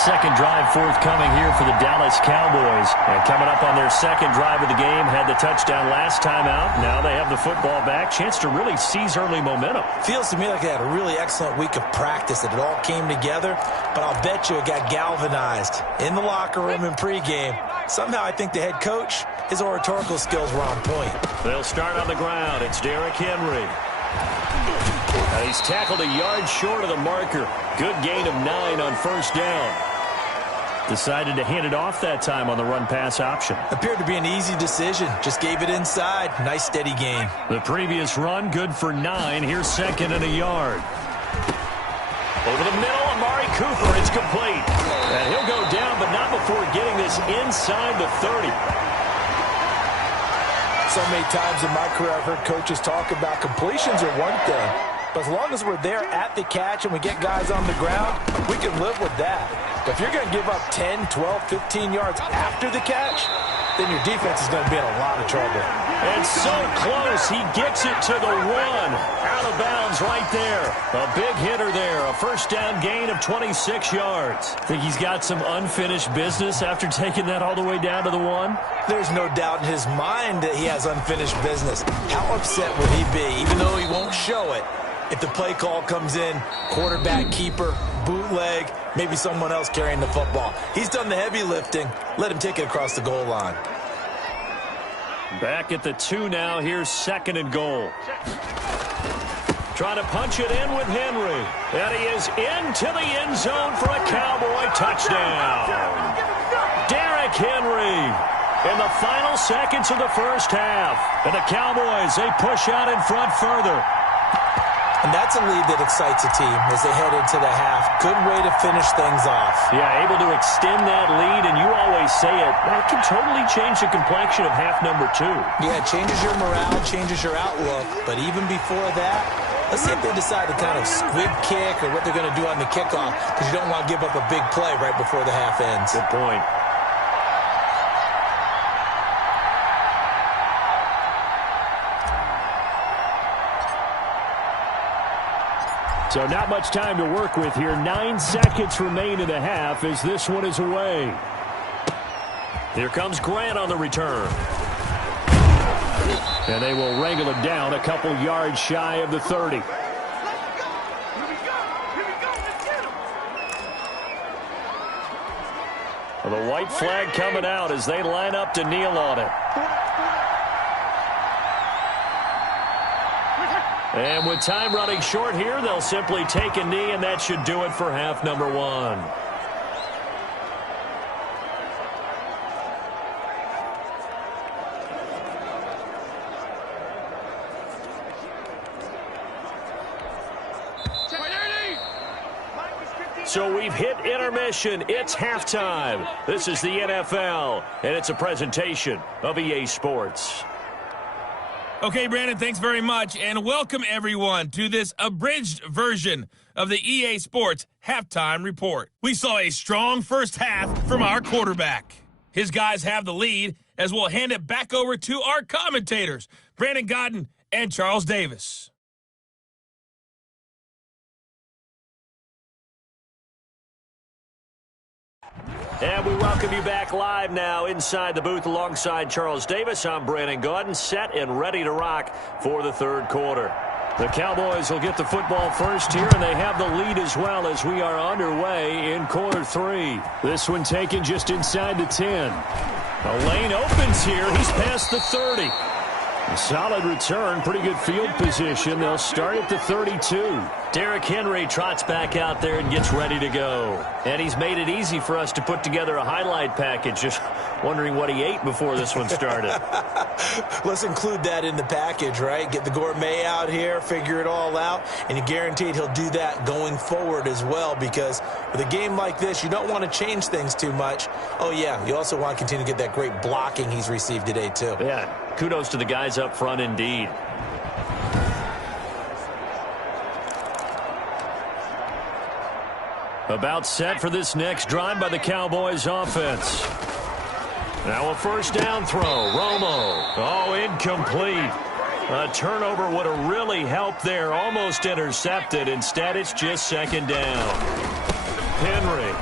Second drive forthcoming here for the Dallas Cowboys. And coming up on their second drive of the game, had the touchdown last time out. Now they have the football back. Chance to really seize early momentum. Feels to me like they had a really excellent week of practice, that it all came together. But I'll bet you it got galvanized in the locker room in pregame. Somehow I think the head coach, his oratorical skills were on point. They'll start on the ground. It's Derrick Henry. He's tackled a yard short of the marker. Good gain of 9 on first down. Decided to hand it off that time on the run-pass option. Appeared to be an easy decision. Just gave it inside. Nice steady gain. The previous run, good for 9. Here's 2nd and a yard. Over the middle, Amari Cooper. It's complete. And he'll go down, but not before getting this inside the 30. So many times in my career I've heard coaches talk about completions are one thing, But as long as we're there at the catch and we get guys on the ground, we can live with that. But if you're going to give up 10, 12, 15 yards after the catch, then your defense is going to be in a lot of trouble. And so close, he gets it to the one. Out of bounds right there. A big hitter there. A first down gain of 26 yards. Think he's got some unfinished business after taking that all the way down to the one? There's no doubt in his mind that he has unfinished business. How upset would he be, even though he won't show it, if the play call comes in, quarterback keeper, bootleg, maybe someone else carrying the football? He's done the heavy lifting. Let him take it across the goal line. Back at the 2 now. Here's 2nd and goal. Trying to punch it in with Henry. And he is into the end zone for a Cowboy touchdown. Derrick Henry in the final seconds of the first half. And the Cowboys, they push out in front further. And that's a lead that excites a team as they head into the half. Good way to finish things off. Yeah, able to extend that lead, and you always say it, that can totally change the complexion of half number 2. Yeah, it changes your morale, changes your outlook. But even before that, let's see if they decide to kind of squib kick or what they're going to do on the kickoff, because you don't want to give up a big play right before the half ends. Good point. So not much time to work with here. 9 seconds remain in the half as this one is away. Here comes Grant on the return. And they will wrangle it down a couple yards shy of the 30. Well, the white flag coming out as they line up to kneel on it. And with time running short here, they'll simply take a knee, and that should do it for half number 1. So we've hit intermission. It's halftime. This is the NFL, and it's a presentation of EA Sports. Okay, Brandon, thanks very much, and welcome everyone to this abridged version of the EA Sports Halftime Report. We saw a strong first half from our quarterback. His guys have the lead as we'll hand it back over to our commentators, Brandon Godden and Charles Davis. And we welcome you back live now inside the booth alongside Charles Davis. I'm Brandon Godden, set and ready to rock for the third quarter. The Cowboys will get the football first here, and they have the lead as well as we are underway in quarter 3. This one taken just inside the 10. A lane opens here. He's past the 30. A solid return, pretty good field position. They'll start at the 32. Derrick Henry trots back out there and gets ready to go. And he's made it easy for us to put together a highlight package. Just wondering what he ate before this one started. Let's include that in the package, right? Get the gourmet out here, figure it all out, and you're guaranteed he'll do that going forward as well, because with a game like this, you don't want to change things too much. Oh, yeah, you also want to continue to get that great blocking he's received today, too. Yeah, kudos to the guys up front indeed. About set for this next drive by the Cowboys offense. Now a first down throw. Romo. Oh, incomplete. A turnover would have really helped there. Almost intercepted. Instead, it's just second down. Henry.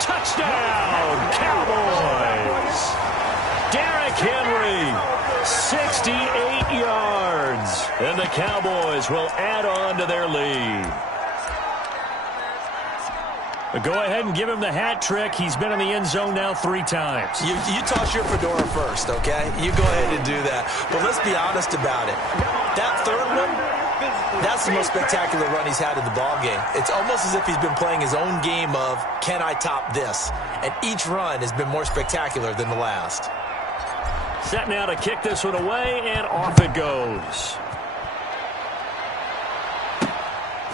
Touchdown, Cowboys. Derrick Henry. 68 yards. And the Cowboys will add on to their lead. Go ahead and give him the hat trick. He's been in the end zone now 3 times. You toss your fedora first, okay? You go ahead and do that. But let's be honest about it. That third one, that's the most spectacular run he's had in the ballgame. It's almost as if he's been playing his own game of, can I top this? And each run has been more spectacular than the last. Set now to kick this one away, and off it goes.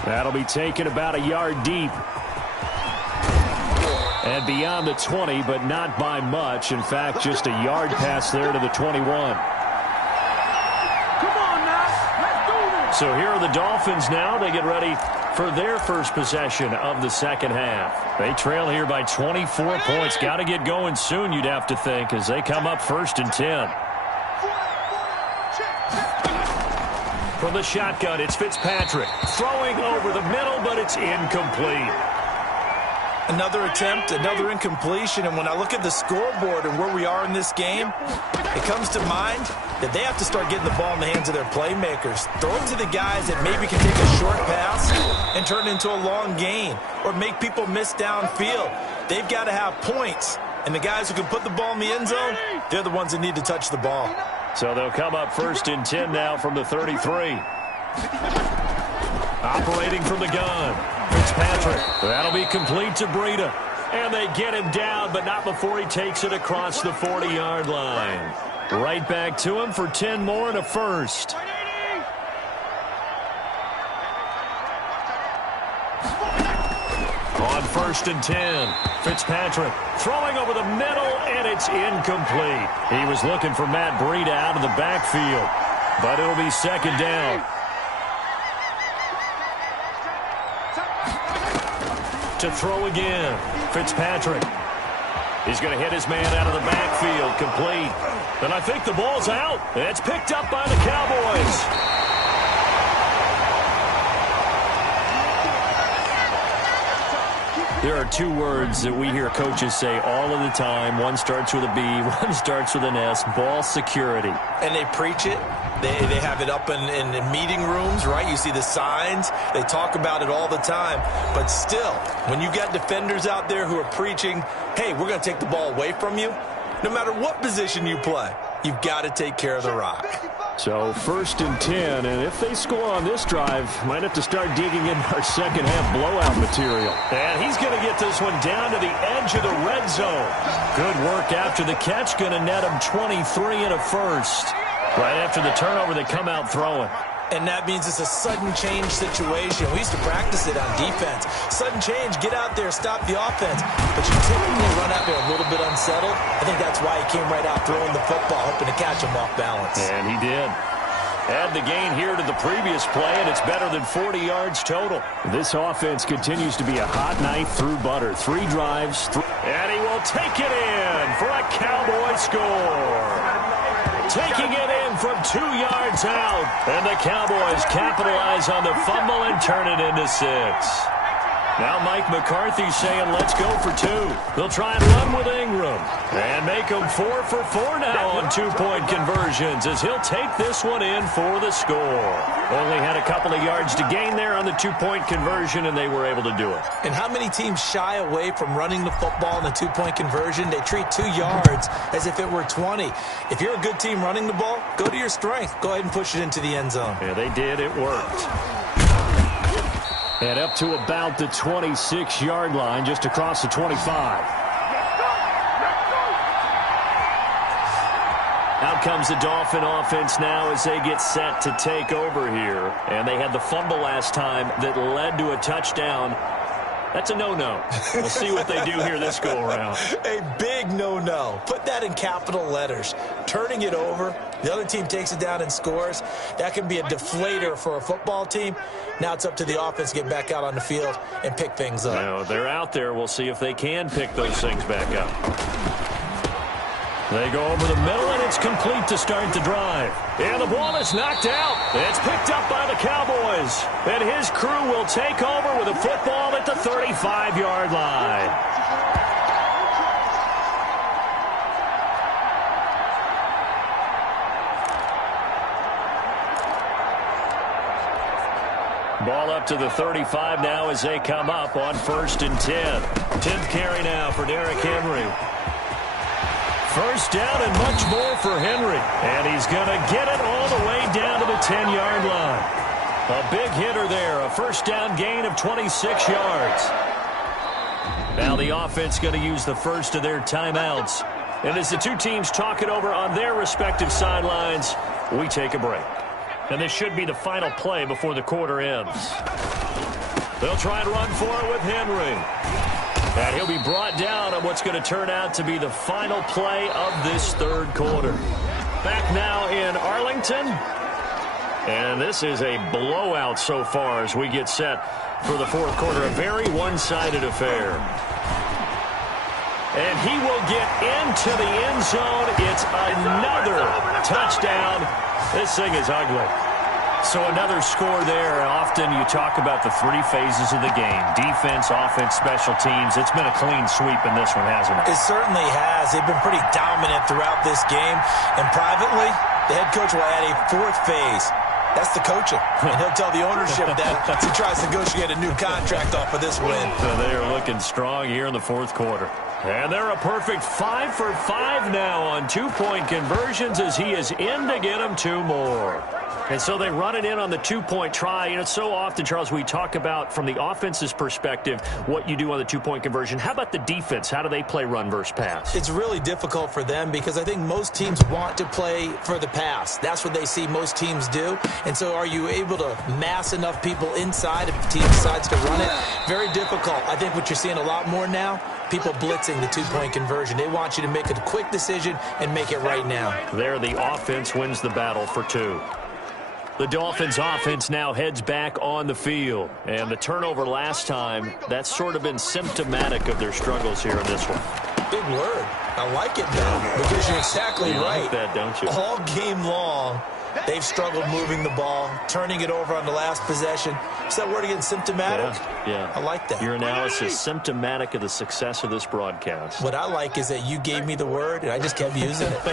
That'll be taken about a yard deep. And beyond the 20, but not by much. In fact, just a yard pass there to the 21. So here are the Dolphins now. They get ready for their first possession of the second half. They trail here by 24 points. Got to get going soon, you'd have to think, as they come up 1st and 10. From the shotgun, it's Fitzpatrick. Throwing over the middle, but it's incomplete. Another attempt, another incompletion, and when I look at the scoreboard and where we are in this game, it comes to mind that they have to start getting the ball in the hands of their playmakers. Throw it to the guys that maybe can take a short pass and turn it into a long gain or make people miss downfield. They've got to have points, and the guys who can put the ball in the end zone, they're the ones that need to touch the ball. So they'll come up 1st and 10 now from the 33. Operating from the gun, Fitzpatrick. That'll be complete to Breida. And they get him down, but not before he takes it across the 40-yard line. Right back to him for 10 more and a first. On 1st and 10, Fitzpatrick throwing over the middle, and it's incomplete. He was looking for Matt Breida out of the backfield, but it'll be 2nd down. To throw again, Fitzpatrick. He's going to hit his man out of the backfield, complete. And I think the ball's out. It's picked up by the Cowboys. There are 2 words that we hear coaches say all of the time. One starts with a B, one starts with an S, ball security. And they preach it. They have it up in meeting rooms, right? You see the signs. They talk about it all the time. But still, when you got defenders out there who are preaching, hey, we're going to take the ball away from you, no matter what position you play, you've got to take care of the rock. So 1st and 10, and if they score on this drive, might have to start digging in our second half blowout material. And he's going to get this one down to the edge of the red zone. Good work after the catch, going to net him 23 and a first. Right after the turnover, they come out throwing. And that means it's a sudden change situation. We used to practice it on defense. Sudden change, get out there, stop the offense. But you typically run out there a little bit unsettled. I think that's why he came right out throwing the football, hoping to catch him off balance. And he did. Add the gain here to the previous play, and it's better than 40 yards total. This offense continues to be a hot knife through butter. 3 drives. And he will take it in for a Cowboy score. Taking it in from 2 yards out. And the Cowboys capitalize on the fumble and turn it into 6. Now Mike McCarthy saying, let's go for 2. They'll try and run with Ingram. And make them 4 for 4 now on 2-point conversions as he'll take this one in for the score. Only had a couple of yards to gain there on the 2-point conversion, and they were able to do it. And how many teams shy away from running the football in a 2-point conversion? They treat 2 yards as if it were 20. If you're a good team running the ball, go to your strength. Go ahead and push it into the end zone. Yeah, they did. It worked. And up to about the 26-yard line, just across the 25. Out comes the Dolphin offense now as they get set to take over here. And they had the fumble last time that led to a touchdown. That's a no-no. We'll see what they do here this go-around. A big no-no. Put that in capital letters. Turning it over, the other team takes it down and scores. That can be a deflator for a football team. Now it's up to the offense to get back out on the field and pick things up. Now, they're out there. We'll see if they can pick those things back up. They go over the middle, and it's complete to start the drive. And the ball is knocked out. It's picked up by the Cowboys. And his crew will take over with a football at the 35-yard line. Ball up to the 35 now as they come up on 1st and 10. 10th carry now for Derrick Henry. First down and much more for Henry. And he's going to get it all the way down to the 10-yard line. A big hitter there. A first down gain of 26 yards. Now the offense going to use the first of their timeouts. And as the two teams talk it over on their respective sidelines, we take a break. And this should be the final play before the quarter ends. They'll try and run for it with Henry. And he'll be brought down on what's going to turn out to be the final play of this third quarter. Back now in Arlington. And this is a blowout so far as we get set for the fourth quarter. A very one-sided affair. And he will get into the end zone. It's another touchdown. This thing is ugly. So another score there. Often you talk about the three phases of the game. Defense, offense, special teams. It's been a clean sweep in this one, hasn't it? It certainly has. They've been pretty dominant throughout this game. And privately, the head coach will add a fourth phase. That's the coaching. And he'll tell the ownership that as he tries to negotiate a new contract off of this win. So they are looking strong here in the fourth quarter. And they're a perfect 5 for 5 now on two-point conversions as he is in to get them two more. And so they run it in on the two-point try. You know, so often, Charles, we talk about from the offense's perspective what you do on the two-point conversion. How about the defense? How do they play run versus pass? It's really difficult for them because I think most teams want to play for the pass. That's what they see most teams do. And so are you able to mass enough people inside if the team decides to run it? Very difficult. I think what you're seeing a lot more now, people blitzing the two-point conversion. They want you to make a quick decision and make it right now. There, the offense wins the battle for two. The Dolphins offense now heads back on the field. And the turnover last time, that's sort of been symptomatic of their struggles here in this one. Big word. I like it, though, because you're exactly right. Like that, don't you? All game long, they've struggled moving the ball, turning it over on the last possession. Is that word again, symptomatic? Yeah. I like that. Your analysis, symptomatic of the success of this broadcast. What I like is that you gave me the word, and I just kept using it.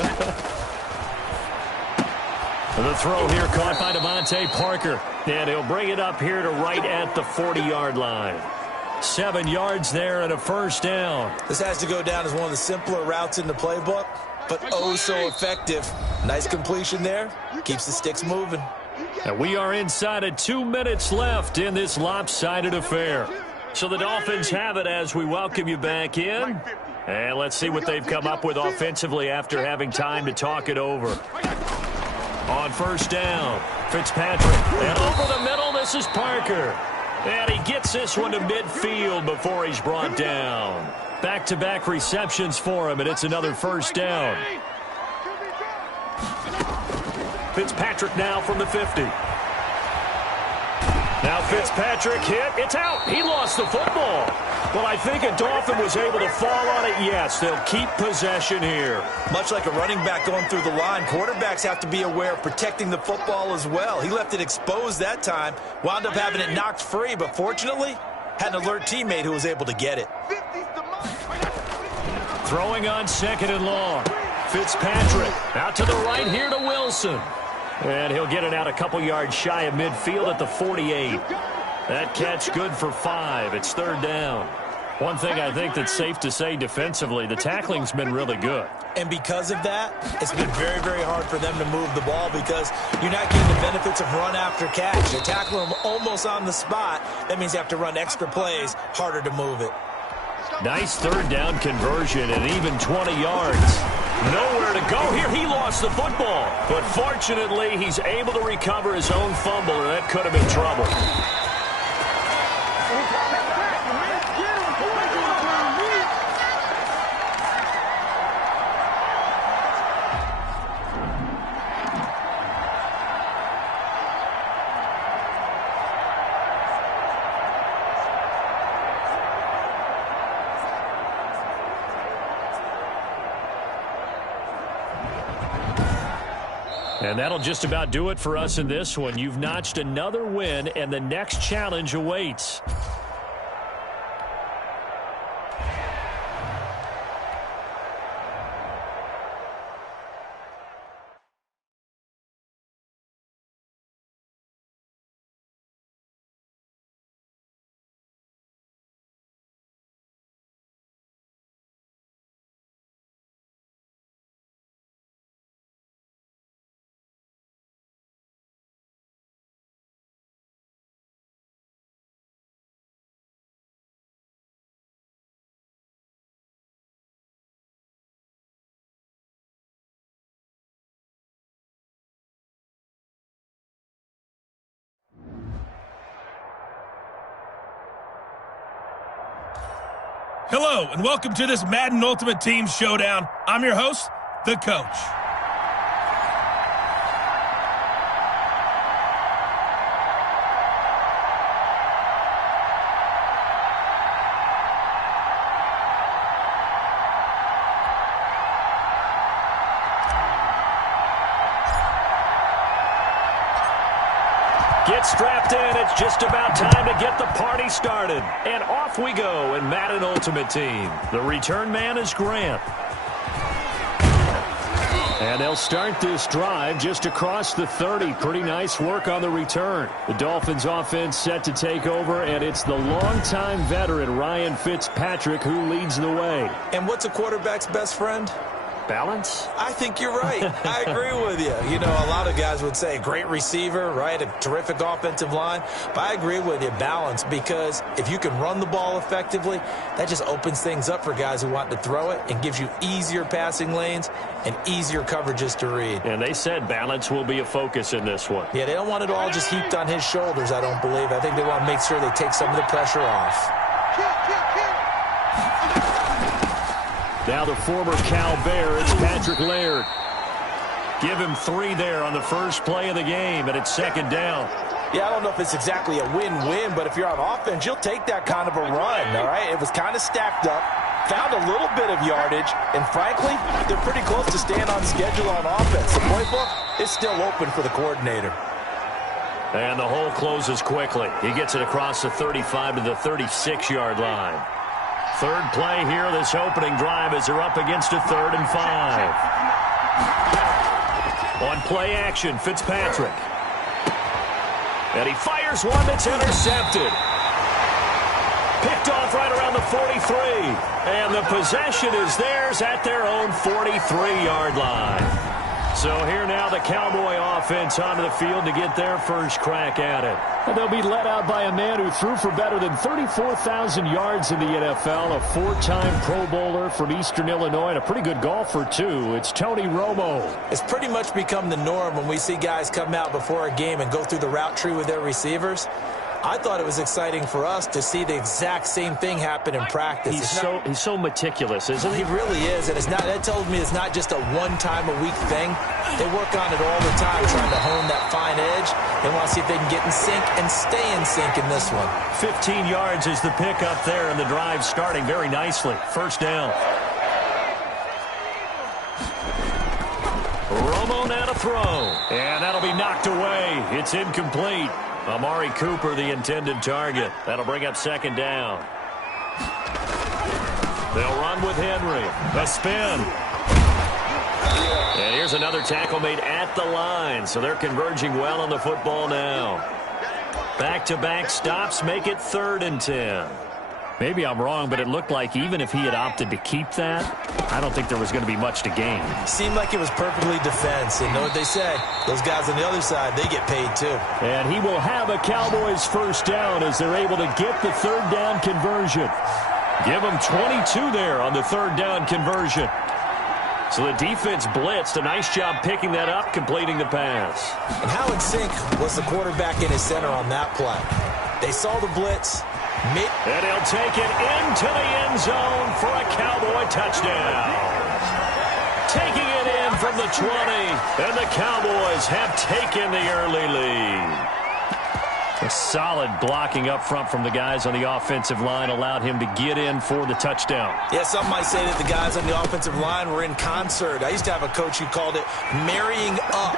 The throw here caught by Devontae Parker. And he'll bring it up here to right at the 40-yard line. 7 yards there and a first down. This has to go down as one of the simpler routes in the playbook, but oh so effective. Nice completion there. Keeps the sticks moving. And we are inside of 2 minutes left in this lopsided affair. So the Dolphins have it as we welcome you back in. And let's see what they've come up with offensively after having time to talk it over. On first down, Fitzpatrick. And over the middle, this is Parker. And he gets this one to midfield before he's brought down. Back-to-back receptions for him, and it's another first down. Fitzpatrick now from the 50. Now Fitzpatrick hit. It's out. He lost the football. But I think a Dolphin was able to fall on it. Yes, they'll keep possession here. Much like a running back going through the line, quarterbacks have to be aware of protecting the football as well. He left it exposed that time, wound up having it knocked free, but fortunately, had an alert teammate who was able to get it. Throwing on second and long. Fitzpatrick out to the right here to Wilson. And he'll get it out a couple yards shy of midfield at the 48. That catch good for 5. It's third down. One thing I think that's safe to say defensively, the tackling's been really good. And because of that, it's been very, very hard for them to move the ball because you're not getting the benefits of run after catch. They're tackling them almost on the spot. That means you have to run extra plays, harder to move it. Nice third down conversion and even 20 yards. Nowhere to go here. He lost the football. But fortunately, he's able to recover his own fumble, or that could have been trouble. And that'll just about do it for us in this one. You've notched another win, and the next challenge awaits. Hello, and welcome to this Madden Ultimate Team Showdown. I'm your host, the Coach. Get strapped in. It's just about time to get the party started. And off we go in Madden Ultimate Team. The return man is Grant. And they'll start this drive just across the 30. Pretty nice work on the return. The Dolphins offense set to take over, and it's the longtime veteran Ryan Fitzpatrick who leads the way. And what's a quarterback's best friend? Balance? I think you're right. I agree with you. You know, a lot of guys would say great receiver, right? A terrific offensive line. But I agree with you, balance, because if you can run the ball effectively, that just opens things up for guys who want to throw it and gives you easier passing lanes and easier coverages to read. And they said balance will be a focus in this one. Yeah, they don't want it all just heaped on his shoulders, I don't believe. I think they want to make sure they take some of the pressure off. Now the former Cal Bear, it's Patrick Laird. Give him 3 there on the first play of the game, and it's second down. Yeah, I don't know if it's exactly a win-win, but if you're on offense, you'll take that kind of a run, all right? It was kind of stacked up, found a little bit of yardage, and frankly, they're pretty close to staying on schedule on offense. The playbook is still open for the coordinator. And the hole closes quickly. He gets it across the 35 to the 36-yard line. Third play here, this opening drive, as they're up against a 3rd and 5. On play action, Fitzpatrick. And he fires one that's intercepted. Picked off right around the 43. And the possession is theirs at their own 43-yard line. So here now the Cowboy offense onto the field to get their first crack at it. And they'll be led out by a man who threw for better than 34,000 yards in the NFL, a 4-time Pro Bowler from Eastern Illinois, and a pretty good golfer, too. It's Tony Romo. It's pretty much become the norm when we see guys come out before a game and go through the route tree with their receivers. I thought it was exciting for us to see the exact same thing happen in practice. He's so meticulous, isn't he? He really is, and that tells me it's not just a one-time-a-week thing. They work on it all the time, trying to hone that fine edge. They want to see if they can get in sync and stay in sync in this one. 15 yards is the pickup there, and the drive starting very nicely. First down. Romo now to throw, and that'll be knocked away. It's incomplete. Amari Cooper, the intended target. That'll bring up second down. They'll run with Henry. A spin. And here's another tackle made at the line, so they're converging well on the football now. Back-to-back stops make it 3rd and 10. Maybe I'm wrong, but it looked like even if he had opted to keep that, I don't think there was going to be much to gain. Seemed like it was perfectly defense. And know what they say? Those guys on the other side, they get paid too. And he will have a Cowboys first down as they're able to get the 3rd down conversion. Give them 22 there on the 3rd down conversion. So the defense blitzed. A nice job picking that up, completing the pass. And how in sync was the quarterback in his center on that play? They saw the blitz. And he'll take it into the end zone for a Cowboy touchdown. Taking it in from the 20, and the Cowboys have taken the early lead. A solid blocking up front from the guys on the offensive line allowed him to get in for the touchdown. Yeah, some might say that the guys on the offensive line were in concert. I used to have a coach who called it marrying up,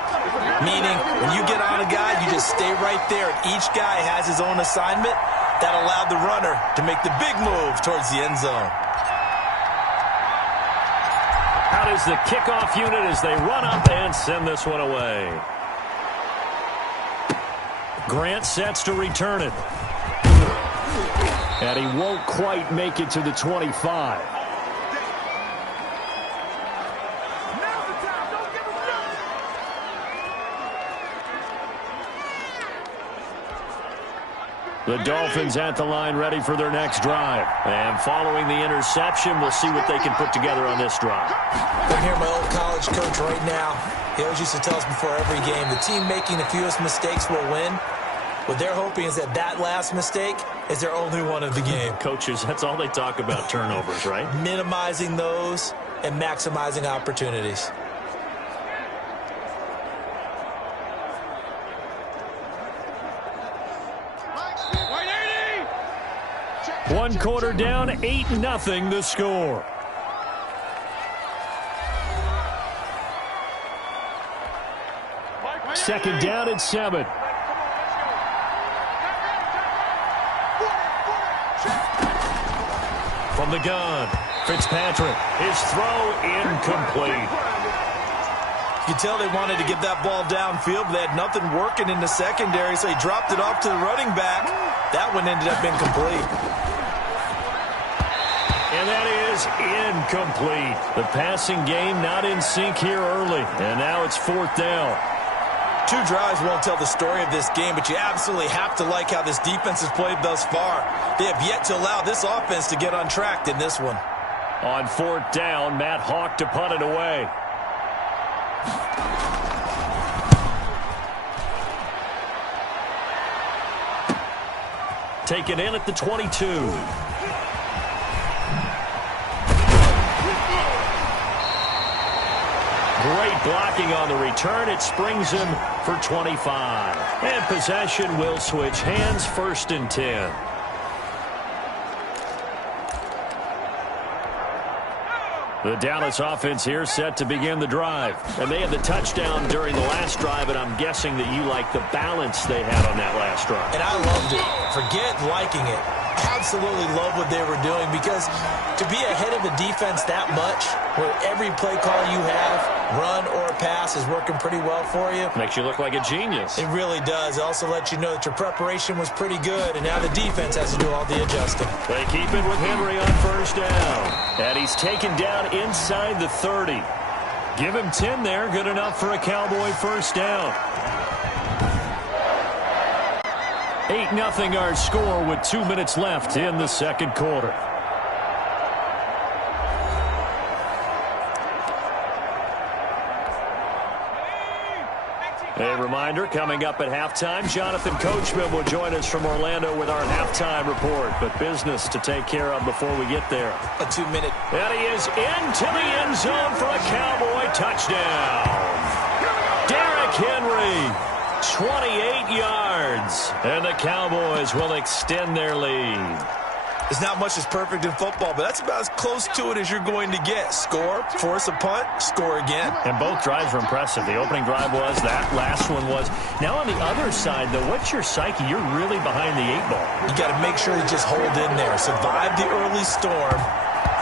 meaning when you get on a guy, you just stay right there. Each guy has his own assignment. That allowed the runner to make the big move towards the end zone. Out is the kickoff unit as they run up and send this one away. Grant sets to return it. And he won't quite make it to the 25. The Dolphins at the line ready for their next drive. And following the interception, we'll see what they can put together on this drive. I'm here, my old college coach right now. He always used to tell us before every game, the team making the fewest mistakes will win. What they're hoping is that that last mistake is their only one of the game. Coaches, that's all they talk about, turnovers, right? Minimizing those and maximizing opportunities. One quarter down, 8-0 the score. Second down and 7. From the gun, Fitzpatrick, his throw incomplete. You can tell they wanted to get that ball downfield, but they had nothing working in the secondary, so he dropped it off to the running back. That one ended up incomplete. And that is incomplete. The passing game not in sync here early, and now it's 4th down. 2 drives won't tell the story of this game, but you absolutely have to like how this defense has played thus far. They have yet to allow this offense to get untracked in this one. On 4th down, Matt Hawk to punt it away. Taken in at the 22. Great blocking on the return. It springs him for 25. And possession will switch hands, 1st and 10. The Dallas offense here set to begin the drive. And they had the touchdown during the last drive, and I'm guessing that you like the balance they had on that last drive. And I loved it. Forget liking it. Absolutely love what they were doing, because to be ahead of a defense that much, where every play call you have, run or pass, is working pretty well for you. Makes you look like a genius. It really does. It also lets you know that your preparation was pretty good, and now the defense has to do all the adjusting. They keep it with Henry on 1st down. And he's taken down inside the 30. Give him 10 there. Good enough for a Cowboy 1st down. 8-0 our score with 2 minutes left in the second quarter. A reminder, coming up at halftime, Jonathan Coachman will join us from Orlando with our halftime report. But business to take care of before we get there. A 2-minute. And he is into the end zone for a Cowboy touchdown. Derrick Henry, 28 yards. And the Cowboys will extend their lead. There's not much that's perfect in football, but that's about as close to it as you're going to get. Score, force a punt, score again. And both drives were impressive. The opening drive was, that last one was. Now on the other side, though, what's your psyche? You're really behind the 8 ball. You got to make sure you just hold in there. Survive the early storm,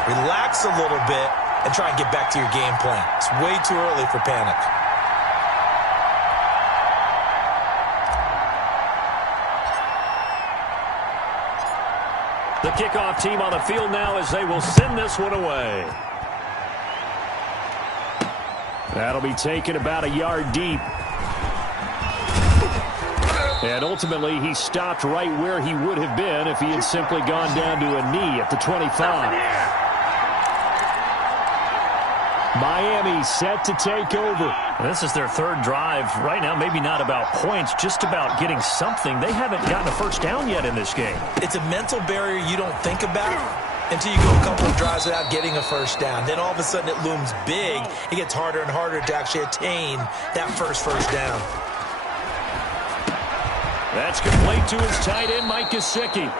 relax a little bit, and try and get back to your game plan. It's way too early for panic. The kickoff team on the field now as they will send this one away. That'll be taken about a yard deep. And ultimately, he stopped right where he would have been if he had simply gone down to a knee at the 25. Miami set to take over. This is their 3rd drive. Right now, maybe not about points, just about getting something. They haven't gotten a 1st down yet in this game. It's a mental barrier you don't think about until you go a couple of drives without getting a 1st down. Then all of a sudden it looms big. It gets harder and harder to actually attain that first down. That's complete to his tight end, Mike Gesicki.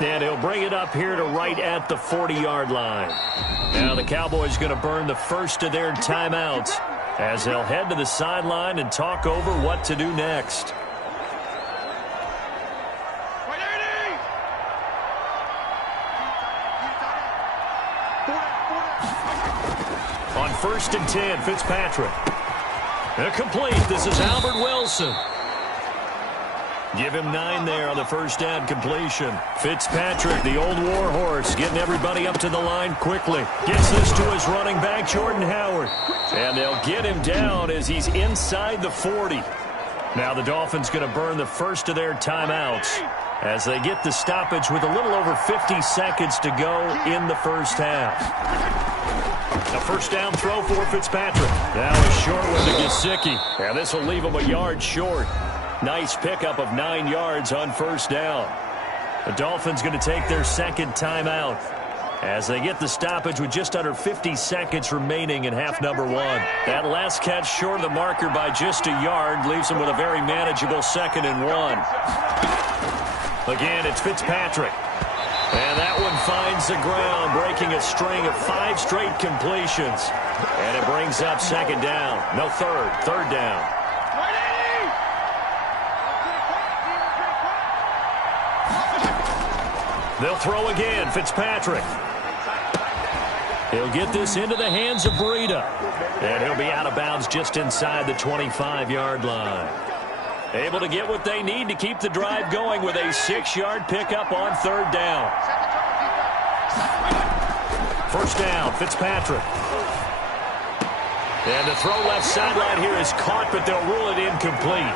And he'll bring it up here to right at the 40-yard line. Now the Cowboys going to burn the first of their timeouts as they'll head to the sideline and talk over what to do next. On 1st and 10, Fitzpatrick. Complete. This is Albert Wilson. Give him 9 there on the 1st down completion. Fitzpatrick, the old war horse, getting everybody up to the line quickly. Gets this to his running back, Jordan Howard. And they'll get him down as he's inside the 40. Now the Dolphins going to burn the first of their timeouts as they get the stoppage with a little over 50 seconds to go in the first half. A 1st down throw for Fitzpatrick. Now a short one to Gesicki. And this will leave him a yard short. Nice pickup of 9 yards on first down. The Dolphins going to take their second timeout as they get the stoppage with just under 50 seconds remaining in half number 1. That last catch short of the marker by just a yard leaves them with a very manageable 2nd and 1. Again, it's Fitzpatrick. And that one finds the ground, breaking a string of 5 straight completions. And it brings up 2nd down. No, third down. They'll throw again, Fitzpatrick. He'll get this into the hands of Breida. And he'll be out of bounds just inside the 25-yard line. Able to get what they need to keep the drive going with a 6-yard pickup on 3rd down. First down, Fitzpatrick. And the throw left sideline here is caught, but they'll rule it incomplete.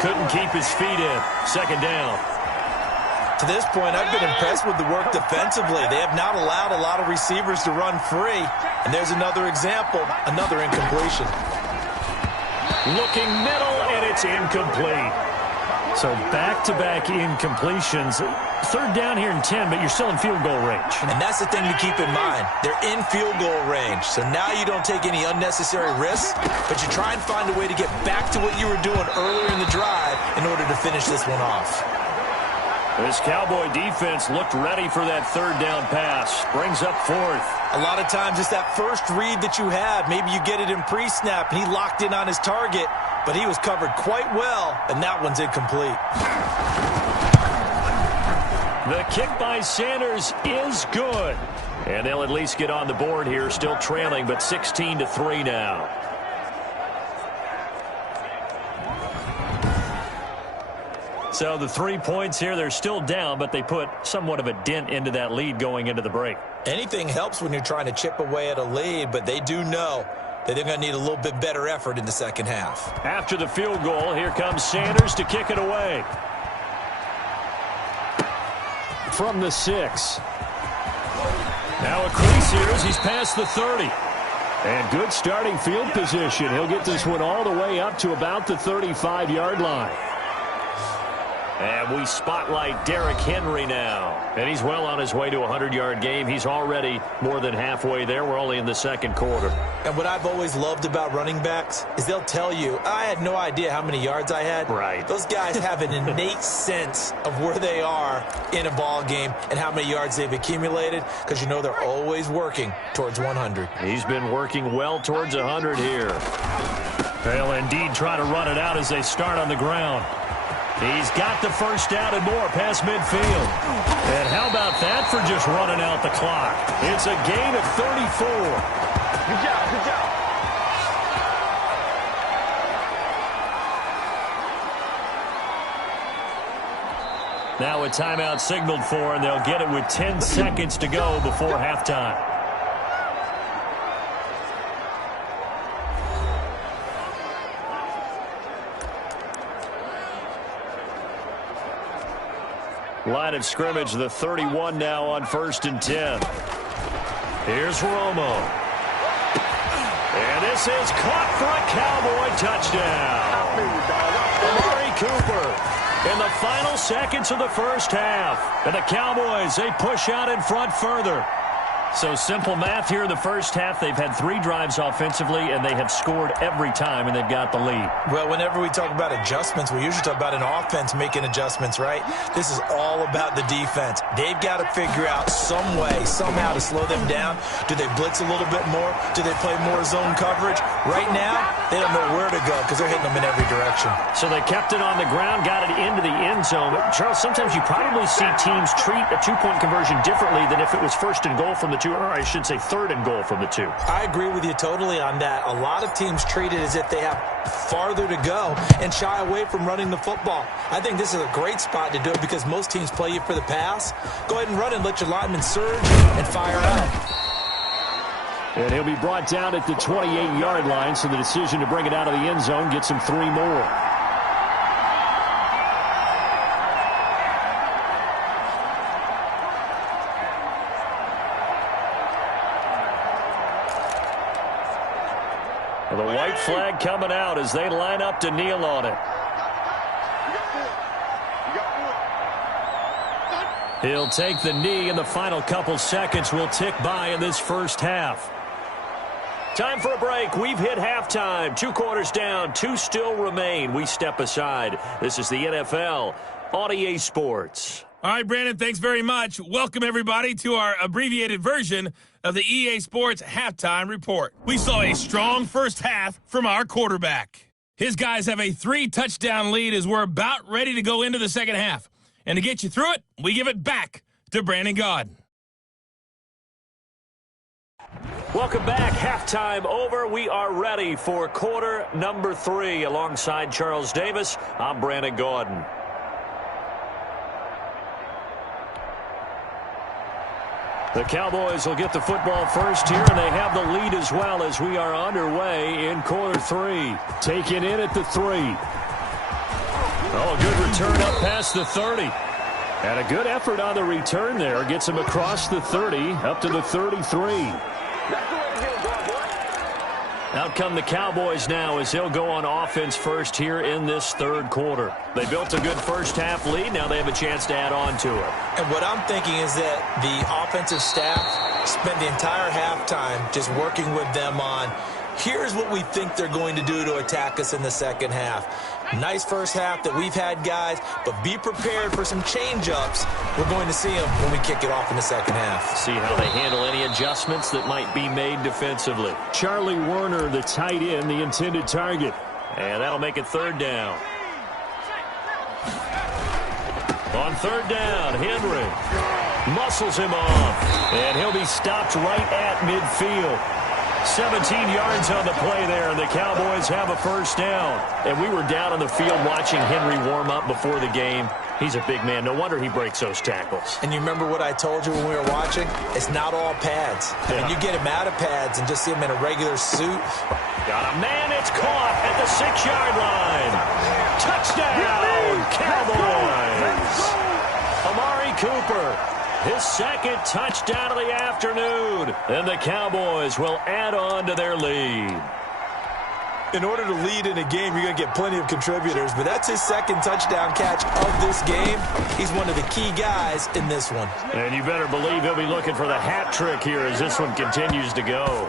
Couldn't keep his feet in. 2nd down. To this point, I've been impressed with the work defensively. They have not allowed a lot of receivers to run free. And there's another example, another incompletion. Looking middle, and it's incomplete. So back-to-back incompletions. 3rd down here in 10, but you're still in field goal range. And that's the thing to keep in mind. They're in field goal range. So now you don't take any unnecessary risks, but you try and find a way to get back to what you were doing earlier in the drive in order to finish this one off. This Cowboy defense looked ready for that 3rd down pass. Brings up 4th. A lot of times it's that first read that you have. Maybe you get it in pre-snap, and he locked in on his target, but he was covered quite well, and that one's incomplete. The kick by Sanders is good. And they'll at least get on the board here, still trailing, but 16-3 now. So the 3 points here, they're still down, but they put somewhat of a dent into that lead going into the break. Anything helps when you're trying to chip away at a lead, but they do know that they're going to need a little bit better effort in the second half. After the field goal, here comes Sanders to kick it away. From the 6. Now a crease here as he's past the 30. And good starting field position. He'll get this one all the way up to about the 35-yard line. And we spotlight Derrick Henry now. And he's well on his way to a 100-yard game. He's already more than halfway there. We're only in the 2nd quarter. And what I've always loved about running backs is they'll tell you, I had no idea how many yards I had. Right. Those guys have an innate sense of where they are in a ball game and how many yards they've accumulated, because you know they're always working towards 100. He's been working well towards 100 here. They'll indeed try to run it out as they start on the ground. He's got the first down and more past midfield. And how about that for just running out the clock? It's a gain of 34. Good job, good job. Now a timeout signaled for, and they'll get it with 10 seconds to go before halftime. Line of scrimmage, the 31 now on 1st and 10. Here's Romo. And this is caught for a Cowboy touchdown. Amari Cooper in the final seconds of the first half. And the Cowboys, they push out in front further. So simple math here in the first half. They've had 3 drives offensively, and they have scored every time, and they've got the lead. Well, whenever we talk about adjustments, we usually talk about an offense making adjustments, right? This is all about the defense. They've got to figure out some way, somehow to slow them down. Do they blitz a little bit more? Do they play more zone coverage? Right now, they don't know where to go because they're hitting them in every direction. So they kept it on the ground, got it into the end zone. Charles, sometimes you probably see teams treat a 2-point conversion differently than if it was 1st and goal from the 2, or I should say 3rd and goal from the 2. I agree with you totally on that. A lot of teams treat it as if they have farther to go and shy away from running the football. I think this is a great spot to do it because most teams play you for the pass. Go ahead and run and let your linemen surge and fire out. And he'll be brought down at the 28-yard line, so the decision to bring it out of the end zone gets him 3 more. The white flag coming out as they line up to kneel on it. He'll take the knee, and the final couple seconds will tick by in this first half. Time for a break. We've hit halftime. 2 quarters down, 2 still remain. We step aside. This is the NFL on EA Sports. All right, Brandon, thanks very much. Welcome, everybody, to our abbreviated version of the EA Sports Halftime Report. We saw a strong first half from our quarterback. His guys have a 3-touchdown lead as we're about ready to go into the second half. And to get you through it, we give it back to Brandon Gaudin. Welcome back. Halftime over. We are ready for quarter number 3. Alongside Charles Davis, I'm Brandon Gaudin. The Cowboys will get the football first here, and they have the lead as well as we are underway in quarter 3. Taken in at the 3. Oh, a good return up past the 30. And a good effort on the return there. Gets him across the 30, up to the 33. Out come the Cowboys now as they'll go on offense first here in this third quarter. They built a good first half lead. Now they have a chance to add on to it. And what I'm thinking is that the offensive staff spent the entire halftime just working with them on, here's what we think they're going to do to attack us in the second half. Nice first half that we've had, guys, but be prepared for some change-ups. We're going to see them when we kick it off in the second half. See how they handle any adjustments that might be made defensively. Charlie Werner, the tight end, the intended target. And that'll make it third down. On third down, Henry muscles him off. And he'll be stopped right at midfield. 17 yards on the play there, and the Cowboys have a first down. And we were down on the field watching Henry warm up before the game. He's a big man. No wonder he breaks those tackles. And you remember what I told you when we were watching? It's not all pads. I mean, you get him out of pads and just see him in a regular suit. Got a man. It's caught at the 6-yard line. Touchdown, Cowboys. Amari Cooper. His second touchdown of the afternoon. And the Cowboys will add on to their lead. In order to lead in a game, you're going to get plenty of contributors, but that's his second touchdown catch of this game. He's one of the key guys in this one. And you better believe he'll be looking for the hat trick here as this one continues to go.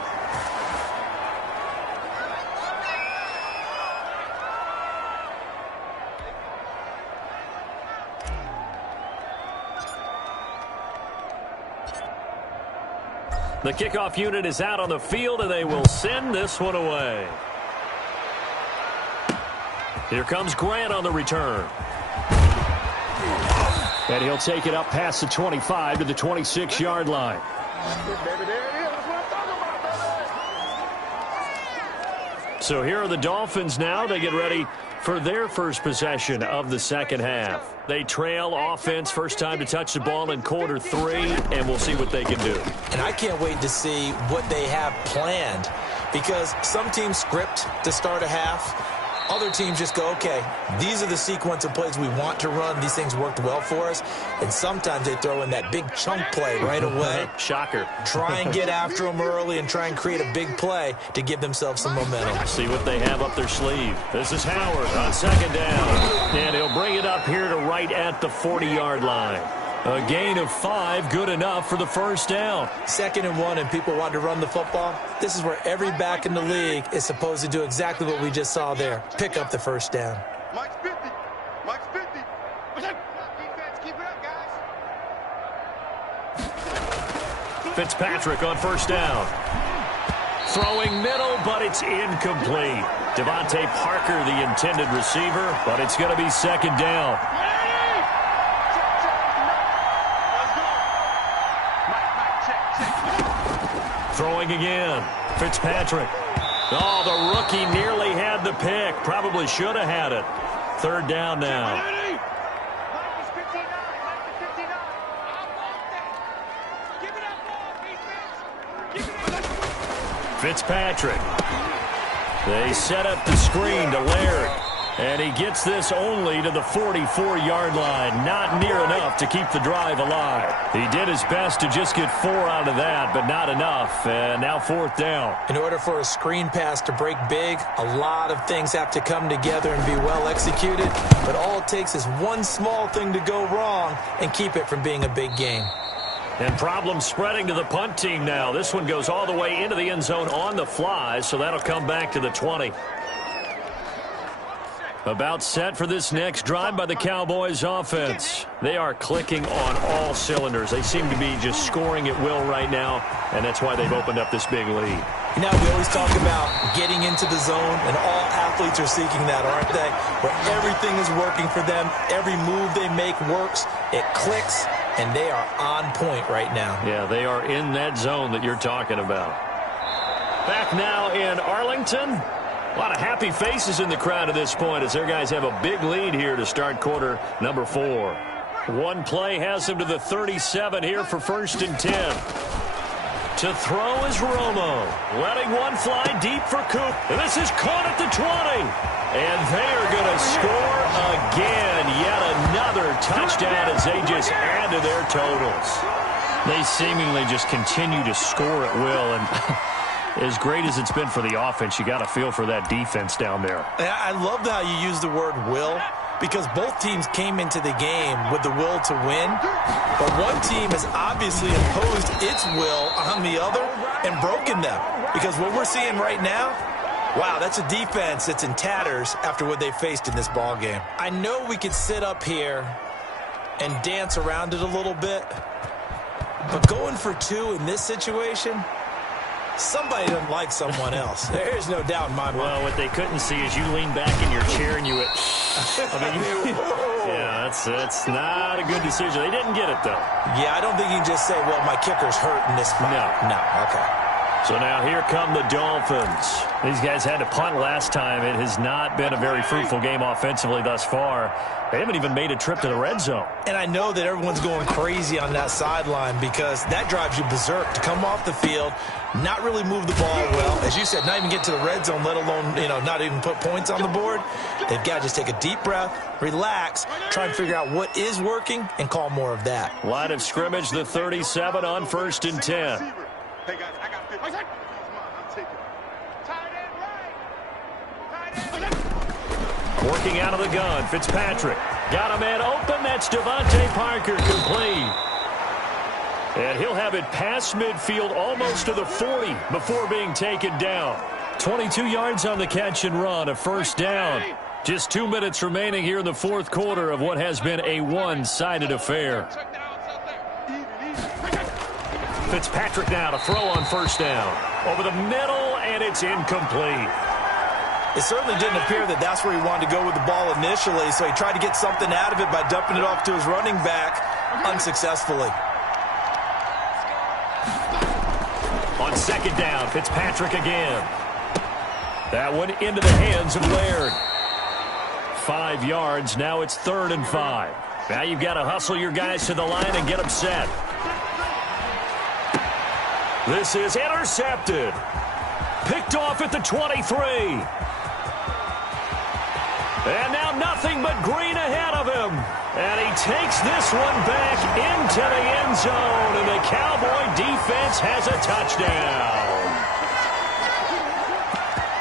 The kickoff unit is out on the field, and they will send this one away. Here comes Grant on the return. And he'll take it up past the 25 to the 26-yard line. So here are the Dolphins now. They get ready for their first possession of the second half. They trail offense, first time to touch the ball in quarter 3, and we'll see what they can do. And I can't wait to see what they have planned, because some teams script to start a half. Other teams just go, okay, these are the sequence of plays we want to run. These things worked well for us. And sometimes they throw in that big chunk play right away. Shocker. Try and get after them early and try and create a big play to give themselves some momentum. See what they have up their sleeve. This is Howard on second down. And he'll bring it up here to right at the 40-yard line. A gain of 5, good enough for the first down. 2nd and 1, and people want to run the football. This is where every back in the league is supposed to do exactly what we just saw there. Pick up the first down. Mike's 50. Mike's 50. Defense, keep it up, guys. Fitzpatrick on first down. Throwing middle, but it's incomplete. Devontae Parker, the intended receiver, but it's going to be second down. Throwing again. Fitzpatrick. Oh, the rookie nearly had the pick. Probably should have had it. Third down now. Fitzpatrick. They set up the screen to Laird. And he gets this only to the 44-yard line. Not near enough to keep the drive alive. He did his best to just get 4 out of that, but not enough. And now 4th down. In order for a screen pass to break big, a lot of things have to come together and be well executed. But all it takes is one small thing to go wrong and keep it from being a big game. And problems spreading to the punt team now. This one goes all the way into the end zone on the fly, so that'll come back to the 20. About set for this next drive by the Cowboys offense. They are clicking on all cylinders. They seem to be just scoring at will right now, and that's why they've opened up this big lead. You know, we always talk about getting into the zone, and all athletes are seeking that, aren't they? Where everything is working for them, every move they make works, it clicks, and they are on point right now. Yeah, they are in that zone that you're talking about. Back now in Arlington. A lot of happy faces in the crowd at this point as their guys have a big lead here to start quarter number 4. One play has them to the 37 here for 1st and 10. To throw is Romo. Letting one fly deep for Coop. And this is caught at the 20. And they are going to score again. Yet another touchdown as they just add to their totals. They seemingly just continue to score at will. And as great as it's been for the offense, you got to feel for that defense down there. I love how you use the word will, because both teams came into the game with the will to win, but one team has obviously imposed its will on the other and broken them. Because what we're seeing right now, wow, that's a defense that's in tatters after what they faced in this ball game. I know we could sit up here and dance around it a little bit, but going for 2 in this situation, somebody doesn't like someone else. There's no doubt in my mind. Well, what they couldn't see is you lean back in your chair and you went, yeah, that's not a good decision. They didn't get it, though. Yeah, I don't think you can just say, well, my kicker's hurt in this spot. No, okay. So now here come the Dolphins. These guys had to punt last time. It has not been a very fruitful game offensively thus far. They haven't even made a trip to the red zone. And I know that everyone's going crazy on that sideline because that drives you berserk to come off the field, not really move the ball well. As you said, not even get to the red zone, let alone, not even put points on the board. They've got to just take a deep breath, relax, try and figure out what is working, and call more of that. Line of scrimmage, the 37 on 1st and 10. Hey, guys, I got 50. I'm taking it. Tight end right. Working out of the gun, Fitzpatrick. Got a man open, that's Devontae Parker, complete. And he'll have it past midfield almost to the 40 before being taken down. 22 yards on the catch and run, a 1st down. Just 2 minutes remaining here in the 4th quarter of what has been a one-sided affair. Fitzpatrick now to throw on 1st down. Over the middle, and it's incomplete. It certainly didn't appear that that's where he wanted to go with the ball initially, so he tried to get something out of it by dumping it off to his running back unsuccessfully. On 2nd down, Fitzpatrick again. That one into the hands of Laird. 5 yards, now it's 3rd and 5. Now you've got to hustle your guys to the line and get them set. This is intercepted. Picked off at the 23. And now nothing but green ahead of him. And he takes this one back into the end zone. And the Cowboy defense has a touchdown.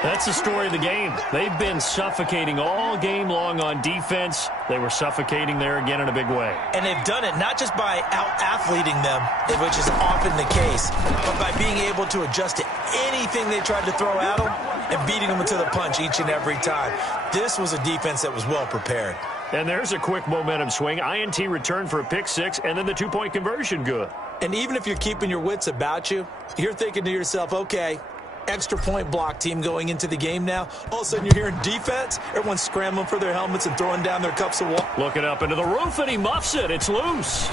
That's the story of the game. They've been suffocating all game long on defense. They were suffocating there again in a big way. And they've done it not just by out-athleting them, which is often the case, but by being able to adjust to anything they tried to throw at them and beating them to the punch each and every time. This was a defense that was well prepared. And there's a quick momentum swing. INT return for a pick 6, and then the 2-point conversion good. And even if you're keeping your wits about you, you're thinking to yourself, okay, extra point block team going into the game now. All of a sudden you're hearing defense. Everyone's scrambling for their helmets and throwing down their cups of water. Looking up into the roof, and he muffs it. It's loose.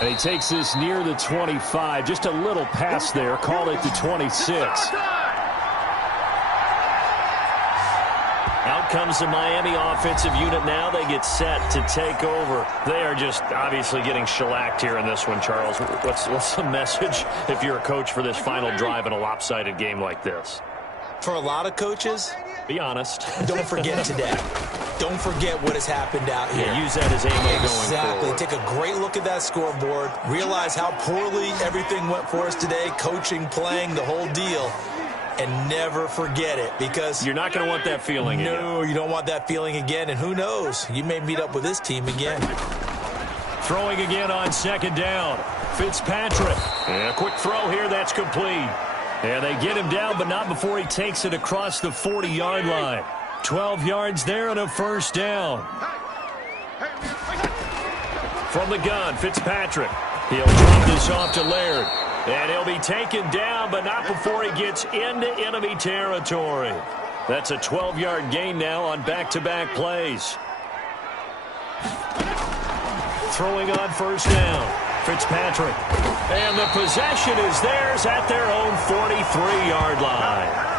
And he takes this near the 25. Just a little pass there. Call it the 26. Out comes the Miami offensive unit now. They get set to take over. They are just obviously getting shellacked here in this one, Charles. What's the message if you're a coach for this final drive in a lopsided game like this? For a lot of coaches, Be honest. Don't forget today. Don't forget what has happened out here. Yeah, use that as ammo going Exactly. forward. Take a great look at that scoreboard. Realize how poorly everything went for us today. Coaching, playing, the whole deal. And never forget it, because you're not going to want that feeling again. No, you don't want that feeling again. And who knows? You may meet up with this team again. Throwing again on second down. Fitzpatrick. And a quick throw here. That's complete. And they get him down, but not before he takes it across the 40-yard line. 12 yards there and a first down. From the gun, Fitzpatrick. He'll drop this off to Laird. And he'll be taken down, but not before he gets into enemy territory. That's a 12-yard gain now on back-to-back plays. Throwing on first down, Fitzpatrick. And the possession is theirs at their own 43-yard line.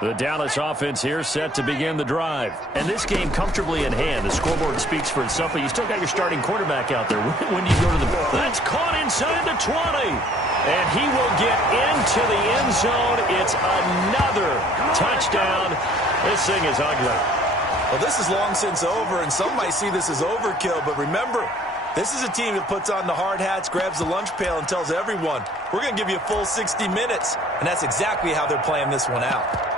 The Dallas offense here set to begin the drive. And this game comfortably in hand. The scoreboard speaks for itself, but you still got your starting quarterback out there. When do you go to the... That's caught inside the 20. And he will get into the end zone. It's another touchdown. This thing is ugly. Well, this is long since over, and some might see this as overkill. But remember, this is a team that puts on the hard hats, grabs the lunch pail, and tells everyone, we're going to give you a full 60 minutes. And that's exactly how they're playing this one out.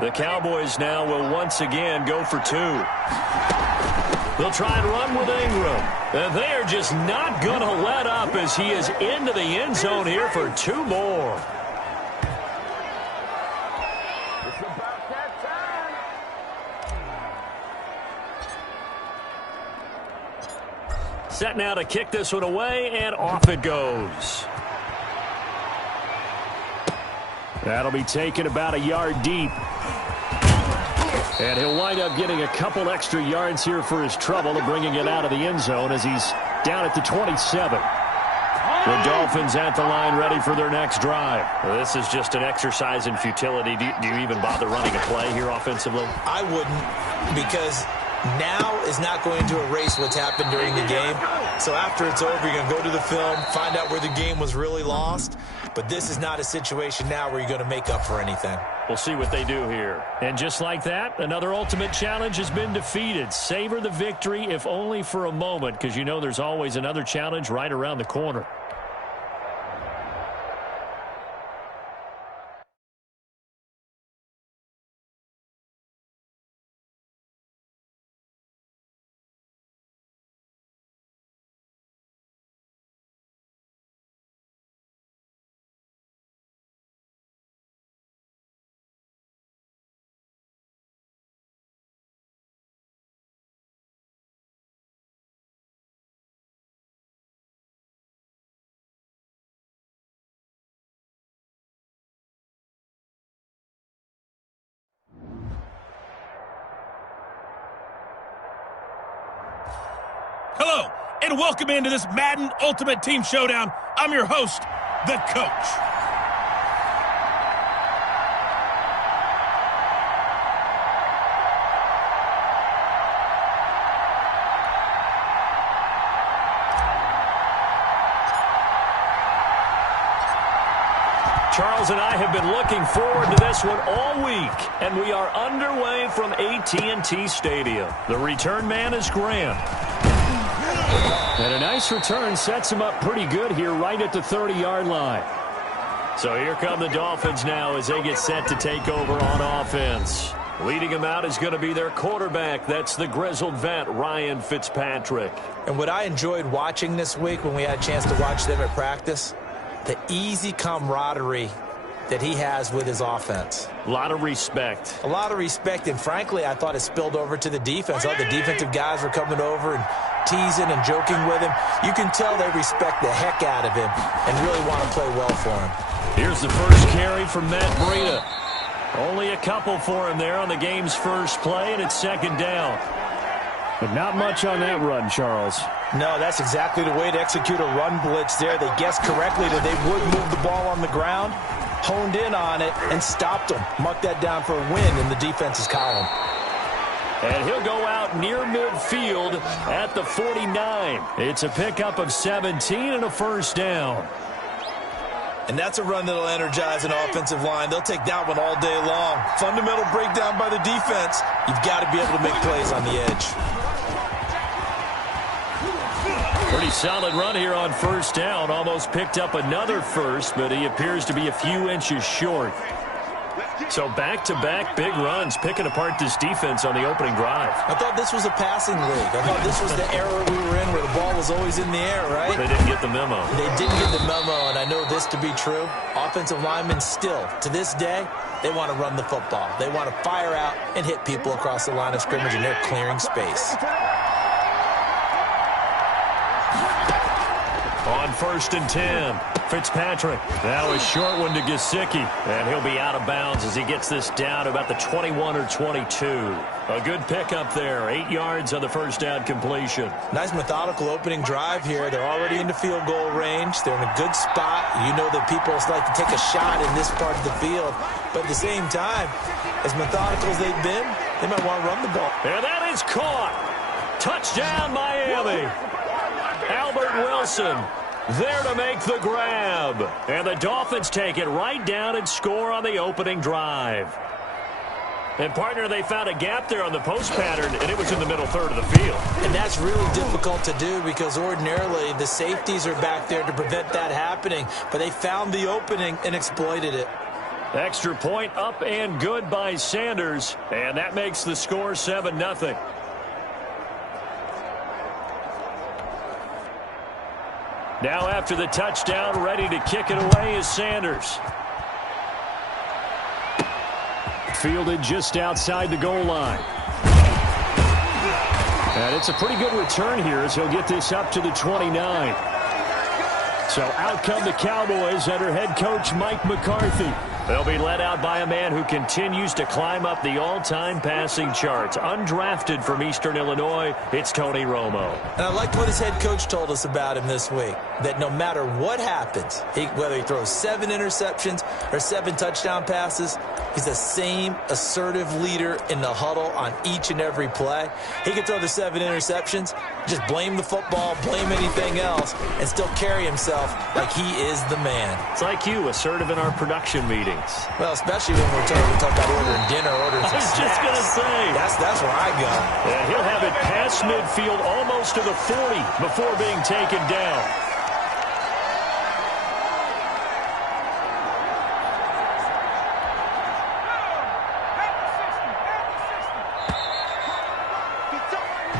The Cowboys now will once again go for two. They'll try and run with Ingram. And they are just not going to let up as he is into the end zone here for two more. Set now to kick this one away, and off it goes. That'll be taken about a yard deep. And he'll wind up getting a couple extra yards here for his trouble of bringing it out of the end zone as he's down at the 27. The Dolphins at the line ready for their next drive. Well, this is just an exercise in futility. Do you even bother running a play here offensively? I wouldn't, because now is not going to erase what's happened during the game. So after it's over, you're going to go to the film, find out where the game was really lost. But this is not a situation now where you're going to make up for anything. We'll see what they do here. And just like that, another ultimate challenge has been defeated. Savor the victory, if only for a moment, because you know there's always another challenge right around the corner. Hello, and welcome into this Madden Ultimate Team Showdown. I'm your host, the Coach. Charles and I have been looking forward to this one all week, and we are underway from AT&T Stadium. The return man is Grant. And a nice return sets him up pretty good here right at the 30-yard line. So here come the Dolphins now as they get set to take over on offense. Leading them out is going to be their quarterback. That's the grizzled vet, Ryan Fitzpatrick. And what I enjoyed watching this week when we had a chance to watch them at practice, the easy camaraderie that he has with his offense. A lot of respect. A lot of respect, and frankly, I thought it spilled over to the defense. All the defensive guys were coming over and teasing and joking with him. You can tell they respect the heck out of him and really want to play well for him. Here's the first carry from Matt Breida. Only a couple for him there on the game's first play, and it's second down. But not much on that run, Charles. No, that's exactly the way to execute a run blitz there. They guessed correctly that they would move the ball on the ground, honed in on it, and stopped them. Mark that down for a win in the defense's column. And he'll go out near midfield at the 49. It's a pickup of 17 and a first down. And that's a run that'll energize an offensive line. They'll take that one all day long. Fundamental breakdown by the defense. You've got to be able to make plays on the edge. Pretty solid run here on first down. Almost picked up another first, but he appears to be a few inches short. So back-to-back big runs, picking apart this defense on the opening drive. I thought this was a passing league. I thought this was the era we were in where the ball was always in the air, right? They didn't get the memo. They didn't get the memo, and I know this to be true. Offensive linemen still, to this day, they want to run the football. They want to fire out and hit people across the line of scrimmage, and they're clearing space. On 1st and 10, Fitzpatrick. Now a short one to Gesicki, and he'll be out of bounds as he gets this down to about the 21 or 22. A good pickup there, 8 yards on the first down completion. Nice methodical opening drive here. They're already into field goal range. They're in a good spot. You know that people like to take a shot in this part of the field, but at the same time, as methodical as they've been, they might want to run the ball. And that is caught. Touchdown, Miami. Albert Wilson there to make the grab. And the Dolphins take it right down and score on the opening drive. And, partner, they found a gap there on the post pattern, and it was in the middle third of the field. And that's really difficult to do because ordinarily the safeties are back there to prevent that happening. But they found the opening and exploited it. Extra point up and good by Sanders. And that makes the score 7-0. Now after the touchdown, ready to kick it away is Sanders. Fielded just outside the goal line. And it's a pretty good return here as he'll get this up to the 29. So out come the Cowboys under head coach Mike McCarthy. They'll be led out by a man who continues to climb up the all-time passing charts. Undrafted from Eastern Illinois, it's Tony Romo. And I liked what his head coach told us about him this week, that no matter what happens, whether he throws 7 interceptions or 7 touchdown passes, he's the same assertive leader in the huddle on each and every play. He can throw the 7 interceptions, just blame the football, blame anything else, and still carry himself like he is the man. It's like you, assertive in our production meetings. Well, especially when we're talking about ordering dinner, ordering some snacks. I was just going to say. That's where I go. And he'll have it past midfield almost to the 40 before being taken down.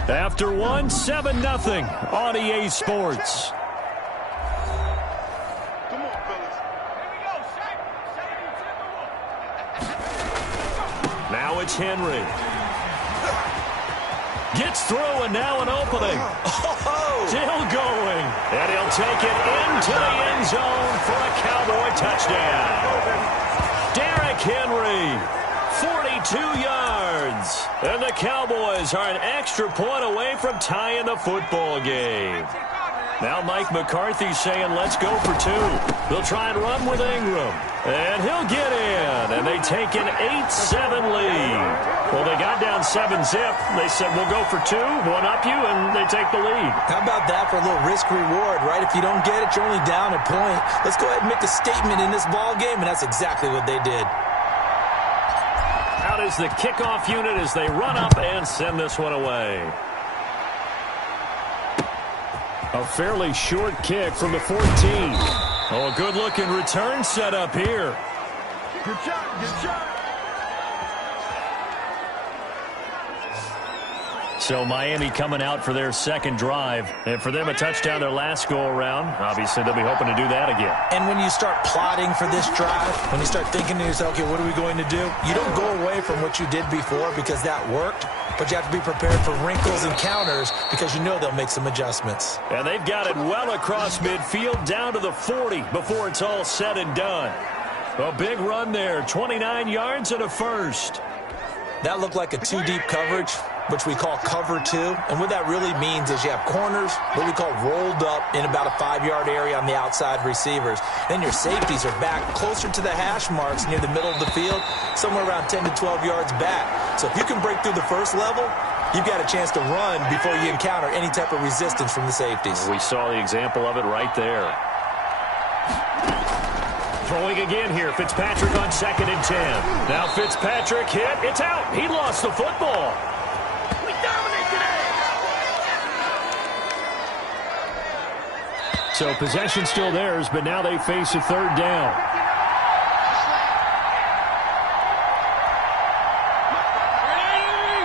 After one, 7-0 on EA Sports. Now it's Henry. Gets through and now an opening. Still going. And he'll take it into the end zone for a Cowboy touchdown. Derrick Henry, 42 yards. And the Cowboys are an extra point away from tying the football game. Now Mike McCarthy saying, let's go for 2. They'll try and run with Ingram. And he'll get in. And they take an 8-7 lead. Well, they got down 7-zip. They said, we'll go for 2, one up you, and they take the lead. How about that for a little risk-reward, right? If you don't get it, you're only down a point. Let's go ahead and make a statement in this ball game, and that's exactly what they did. Out is the kickoff unit as they run up and send this one away. A fairly short kick from the 14. Oh, a good-looking return set up here. Good shot, good shot. So Miami coming out for their second drive. And for them, a touchdown their last go-around. Obviously, they'll be hoping to do that again. And when you start plotting for this drive, when you start thinking to yourself, okay, what are we going to do? You don't go away from what you did before because that worked. But you have to be prepared for wrinkles and counters because you know they'll make some adjustments. And they've got it well across midfield down to the 40 before it's all said and done. A big run there, 29 yards and a first. That looked like a two-deep coverage, which we call cover two. And what that really means is you have corners, what we call rolled up in about a 5-yard area on the outside receivers. Then your safeties are back closer to the hash marks near the middle of the field, somewhere around 10 to 12 yards back. So if you can break through the first level, you've got a chance to run before you encounter any type of resistance from the safeties. We saw the example of it right there. Throwing again here, Fitzpatrick on 2nd and 10. Now Fitzpatrick hit, it's out. He lost the football. We dominate today. So possession still theirs, but now they face a 3rd down.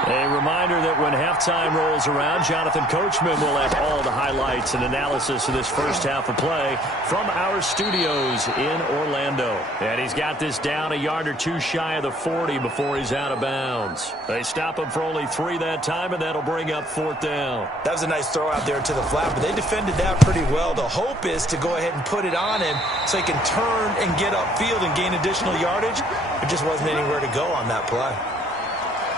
A reminder that when halftime rolls around, Jonathan Coachman will have all the highlights and analysis of this first half of play from our studios in Orlando. And he's got this down a yard or two shy of the 40 before he's out of bounds. They stop him for only 3 that time, and that'll bring up 4th down. That was a nice throw out there to the flat, but they defended that pretty well. The hope is to go ahead and put it on him so he can turn and get upfield and gain additional yardage. There just wasn't anywhere to go on that play.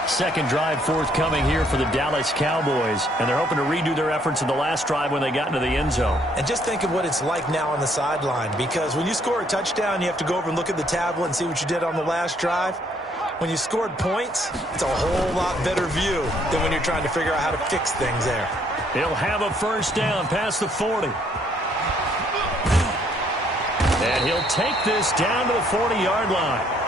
Second drive forthcoming here for the Dallas Cowboys, and they're hoping to redo their efforts in the last drive when they got into the end zone. And just think of what it's like now on the sideline, because when you score a touchdown, you have to go over and look at the tablet and see what you did on the last drive. When you scored points, it's a whole lot better view than when you're trying to figure out how to fix things there. He'll have a first down past the 40. And he'll take this down to the 40-yard line.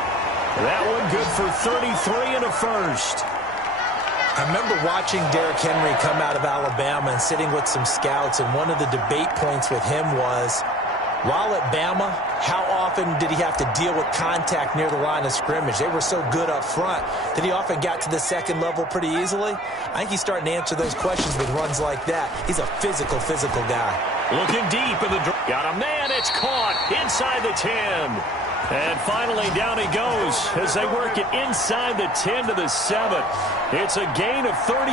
That one good for 33 and a first. I remember watching Derrick Henry come out of Alabama and sitting with some scouts, and one of the debate points with him was, while at Bama, how often did he have to deal with contact near the line of scrimmage? They were so good up front that he often got to the second level pretty easily. I think he's starting to answer those questions with runs like that. He's a physical guy. Looking deep in the got a man, it's caught inside the 10. And finally, down he goes as they work it inside the 10 to the 7. It's a gain of 34.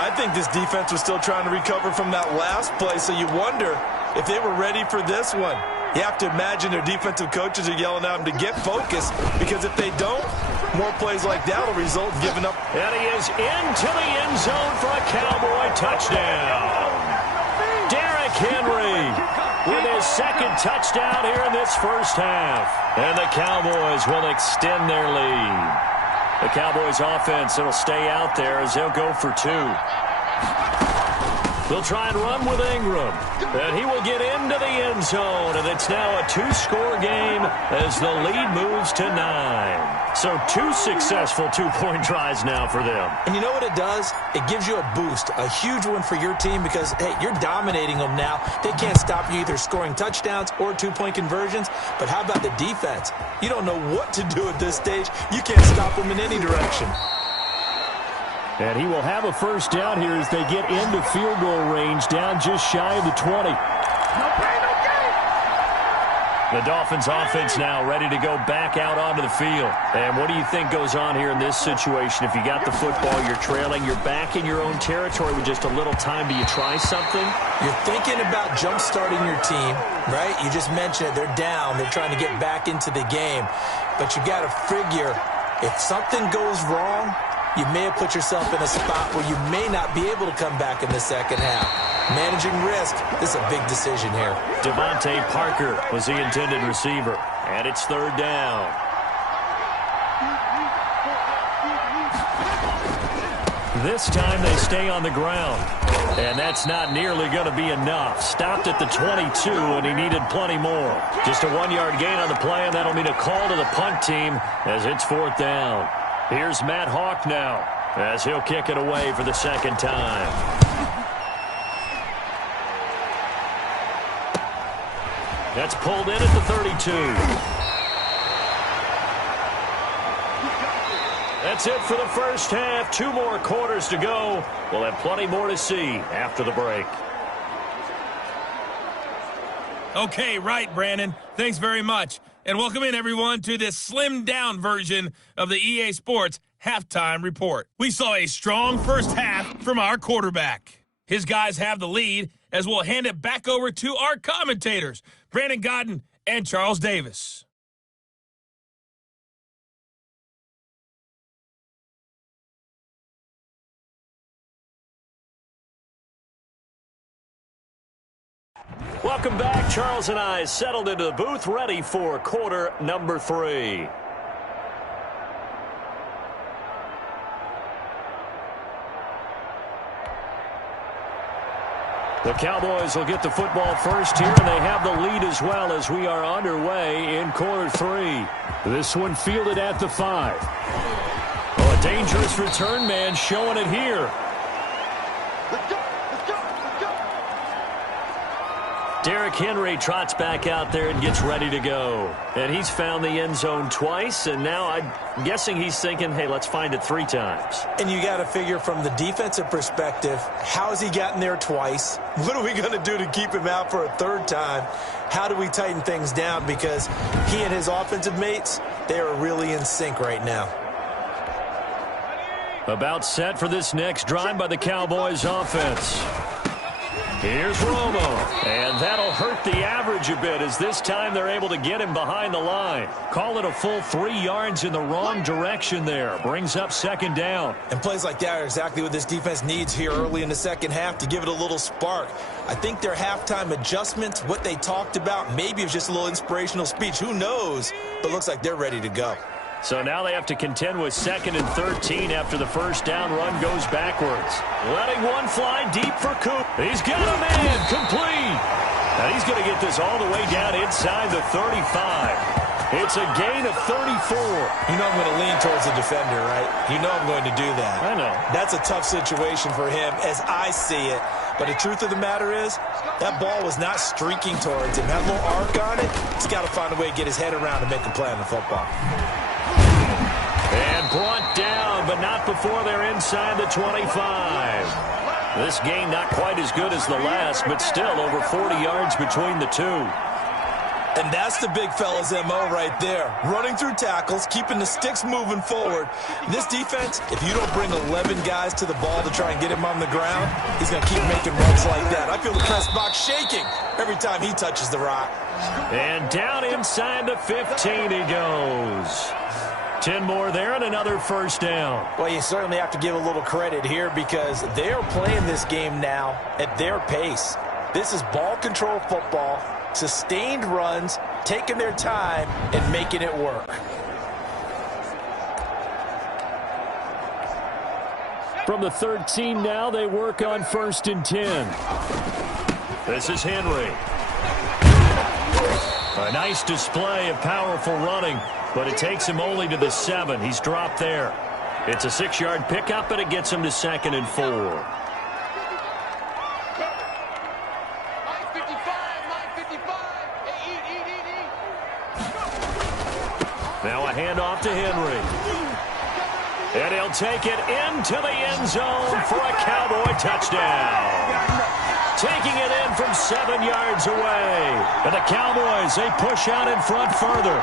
I think this defense was still trying to recover from that last play, so you wonder if they were ready for this one. You have to imagine their defensive coaches are yelling at them to get focused, because if they don't, more plays like that will result in giving up. And he is into the end zone for a Cowboy touchdown. Derrick Henry with his second touchdown here in this first half. And the Cowboys will extend their lead. The Cowboys offense, it'll stay out there as they'll go for 2. They'll try and run with Ingram. And he will get into the end zone. And it's now a 2-score game as the lead moves to 9. So 2 successful 2-point tries now for them. And you know what it does? It gives you a boost, a huge one for your team, because, hey, you're dominating them now. They can't stop you either scoring touchdowns or 2-point conversions. But how about the defense? You don't know what to do at this stage. You can't stop them in any direction. And he will have a first down here as they get into field goal range, down just shy of the 20. The Dolphins offense now ready to go back out onto the field. And what do you think goes on here in this situation? If you got the football, you're trailing, you're back in your own territory with just a little time. Do you try something? You're thinking about jump-starting your team, right? You just mentioned it. They're down. They're trying to get back into the game. But you got to figure, if something goes wrong, you may have put yourself in a spot where you may not be able to come back in the second half. Managing risk, this is a big decision here. Devontae Parker was the intended receiver, and it's 3rd down. This time they stay on the ground, and that's not nearly going to be enough. Stopped at the 22, and he needed plenty more. Just a 1-yard gain on the play, and that'll mean a call to the punt team as it's 4th down. Here's Matt Hawk now as he'll kick it away for the second time. That's pulled in at the 32. That's it for the first half. 2 more quarters to go. We'll have plenty more to see after the break. Okay, right, Brandon. Thanks very much. And welcome in, everyone, to this slimmed-down version of the EA Sports Halftime Report. We saw a strong first half from our quarterback. His guys have the lead as we'll hand it back over to our commentators, Brandon Godden and Charles Davis. Welcome back. Charles and I settled into the booth, ready for quarter number 3. The Cowboys will get the football first here, and they have the lead as well as we are underway in quarter 3. This one fielded at the 5. Oh, a dangerous return man showing it here. Let's go! Let's go! Let's go! Derrick Henry trots back out there and gets ready to go. And he's found the end zone twice, and now I'm guessing he's thinking, hey, let's find it 3 times. And you got to figure from the defensive perspective, how has he gotten there twice? What are we going to do to keep him out for a 3rd time? How do we tighten things down? Because he and his offensive mates, they are really in sync right now. About set for this next drive by the Cowboys offense. Here's Romo, and that'll hurt the average a bit as this time they're able to get him behind the line. Call it a full 3 yards in the wrong direction there. Brings up 2nd down. And plays like that are exactly what this defense needs here early in the second half to give it a little spark. I think their halftime adjustments, what they talked about, maybe it was just a little inspirational speech. Who knows? But looks like they're ready to go. So now they have to contend with 2nd and 13 after the first down run goes backwards. Letting one fly deep for Coop. He's got a man complete. And he's going to get this all the way down inside the 35. It's a gain of 34. You know I'm going to lean towards the defender, right? You know I'm going to do that. I know. That's a tough situation for him as I see it. But the truth of the matter is, that ball was not streaking towards him. That little arc on it, he's got to find a way to get his head around and make a play on the football. And brought down, but not before they're inside the 25. This game not quite as good as the last, but still over 40 yards between the two. And that's the big fella's MO right there. Running through tackles, keeping the sticks moving forward. This defense, if you don't bring 11 guys to the ball to try and get him on the ground, he's going to keep making runs like that. I feel the press box shaking every time he touches the rock. And down inside the 15 he goes. 10 more there and another first down. Well, you certainly have to give a little credit here because they are playing this game now at their pace. This is ball control football, sustained runs, taking their time and making it work. From the 13 now, they work on 1st and 10. This is Henry. A nice display of powerful running, but it takes him only to the 7. He's dropped there. It's a 6-yard pickup, and it gets him to 2nd and 4. Now a handoff to Henry. And he'll take it into the end zone for a Cowboy touchdown. Taking it in from 7 yards away. And the Cowboys, they push out in front further.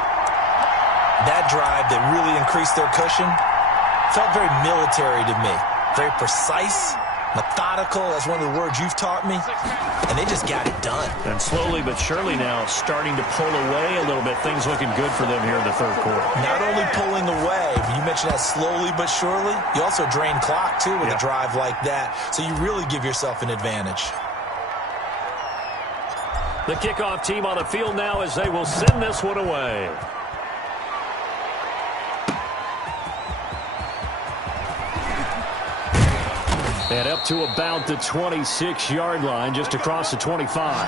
That drive that really increased their cushion felt very military to me. Very precise, methodical. That's one of the words you've taught me. And they just got it done. And slowly but surely now starting to pull away a little bit. Things looking good for them here in the 3rd quarter. Not only pulling away, but you mentioned that slowly but surely. You also drain clock, too, with a drive like that. So you really give yourself an advantage. The kickoff team on the field now as they will send this one away. And up to about the 26-yard line, just across the 25.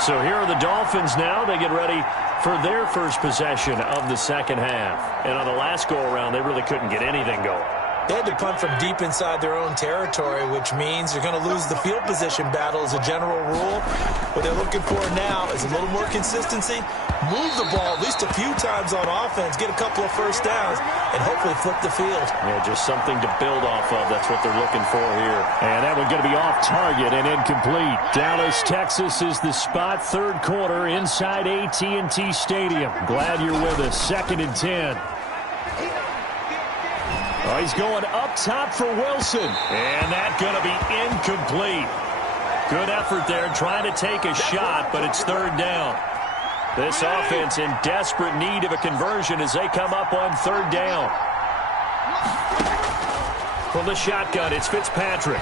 So here are the Dolphins now. They get ready for their first possession of the second half. And on the last go-around, they really couldn't get anything going. They had to punt from deep inside their own territory, which means they're going to lose the field position battle as a general rule. What they're looking for now is a little more consistency, move the ball at least a few times on offense, get a couple of first downs, and hopefully flip the field. Yeah, just something to build off of. That's what they're looking for here. And that one's going to be off target and incomplete. Dallas, Texas is the spot. 3rd quarter inside AT&T Stadium. Glad you're with us. 2nd and 10. Oh, he's going up top for Wilson. And that's going to be incomplete. Good effort there trying to take a shot, but it's 3rd down. This offense in desperate need of a conversion as they come up on 3rd down. From the shotgun, it's Fitzpatrick.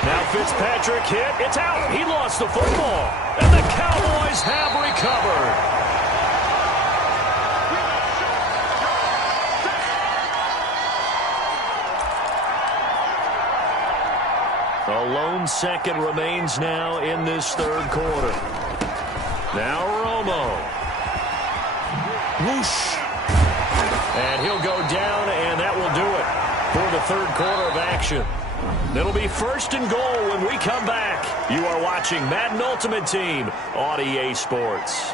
Now Fitzpatrick hit. It's out. He lost the football. And the Cowboys have recovered. A lone second remains now in this third quarter. Now Romo. Whoosh. And he'll go down, and that will do it for the third quarter of action. It'll be first and goal when we come back. You are watching Madden Ultimate Team on EA Sports.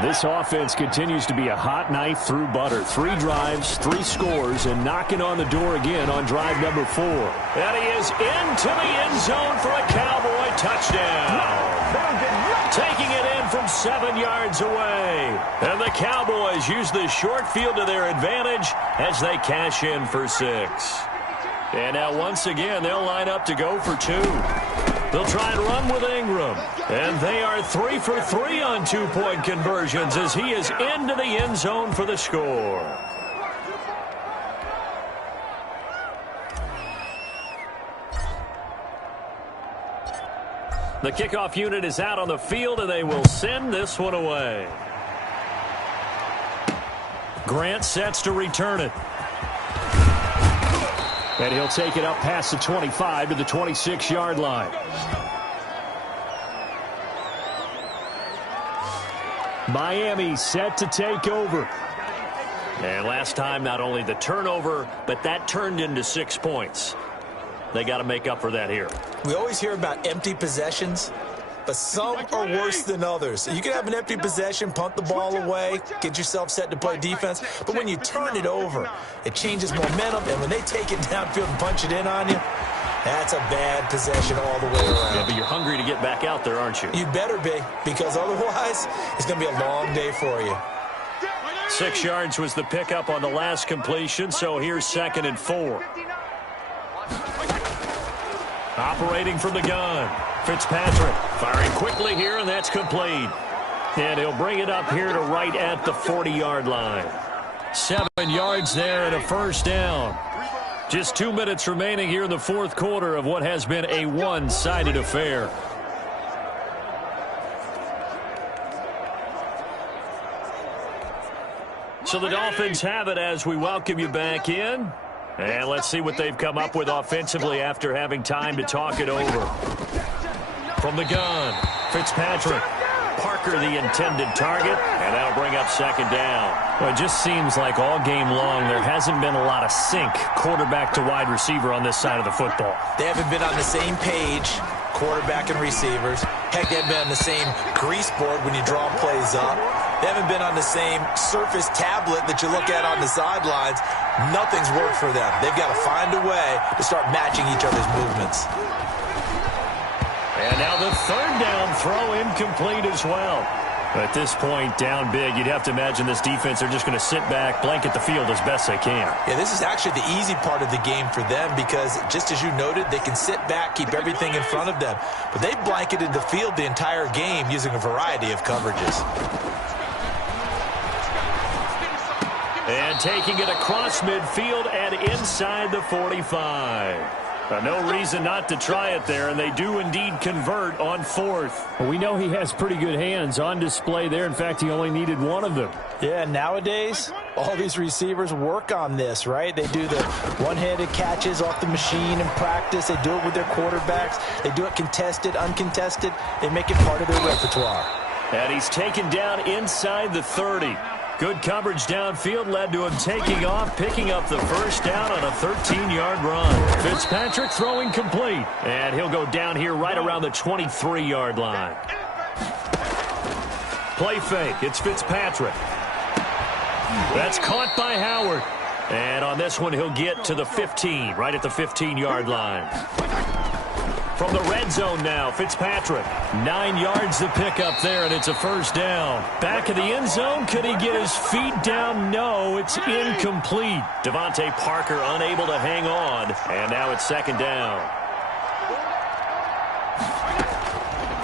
This offense continues to be a hot knife through butter. 3 drives, 3 scores, and knocking on the door again on drive number 4. And he is into the end zone for a Cowboy touchdown. Taking it in from 7 yards away. And the Cowboys use the short field to their advantage as they cash in for 6. And now once again, they'll line up to go for 2. They'll try and run with Ingram. And they are 3 for 3 on 2-point conversions as he is into the end zone for the score. The kickoff unit is out on the field, and they will send this one away. Grant sets to return it. And he'll take it up past the 25 to the 26-yard line. Miami set to take over. And last time, not only the turnover, but that turned into 6 points. They got to make up for that here. We always hear about empty possessions, but some are worse than others. You can have an empty possession, punt the ball away, get yourself set to play defense, but when you turn it over, it changes momentum, and when they take it downfield and punch it in on you, that's a bad possession all the way around. Yeah, but you're hungry to get back out there, aren't you? You better be, because otherwise, it's going to be a long day for you. 6 yards was the pickup on the last completion, so here's 2nd and 4. Operating from the gun, Fitzpatrick firing quickly here, and that's complete. And he'll bring it up here to right at the 40-yard line. 7 yards there and a first down. Just 2 minutes remaining here in the fourth quarter of what has been a one-sided affair. So the Dolphins have it as we welcome you back in. And let's see what they've come up with offensively after having time to talk it over. From the gun, Fitzpatrick. Parker the intended target, and that'll bring up 2nd down. Well, it just seems like all game long there hasn't been a lot of sync quarterback to wide receiver on this side of the football. They haven't been on the same page, quarterback and receivers. Heck, they haven't been on the same grease board when you draw plays up. They haven't been on the same surface tablet that you look at on the sidelines. Nothing's worked for them. They've got to find a way to start matching each other's movements. And now the 3rd down throw incomplete as well. At this point, down big, you'd have to imagine this defense, they're just going to sit back, blanket the field as best they can. Yeah, this is actually the easy part of the game for them because, just as you noted, they can sit back, keep everything in front of them. But they've blanketed the field the entire game using a variety of coverages. And taking it across midfield and inside the 45. No reason not to try it there, and they do indeed convert on 4th. We know he has pretty good hands on display there. In fact, he only needed one of them. Yeah, nowadays, all these receivers work on this, right? They do the one-handed catches off the machine in practice. They do it with their quarterbacks. They do it contested, uncontested. They make it part of their repertoire. And he's taken down inside the 30. Good coverage downfield led to him taking off, picking up the first down on a 13-yard run. Fitzpatrick throwing complete. And he'll go down here right around the 23-yard line. Play fake. It's Fitzpatrick. That's caught by Howard. And on this one, he'll get to the 15, right at the 15-yard line. From the red zone now, Fitzpatrick. 9 yards to pick up there, and it's a first down. Back of the end zone, could he get his feet down? No, it's incomplete. Devontae Parker unable to hang on, and now it's 2nd down.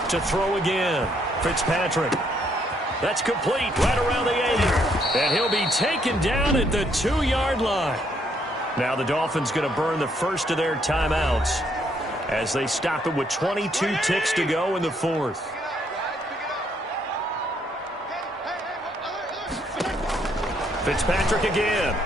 To throw again, Fitzpatrick. That's complete right around the 80. And he'll be taken down at the 2-yard line. Now the Dolphins going to burn the first of their timeouts as they stop it with 22 ticks to go in the fourth. Fitzpatrick again.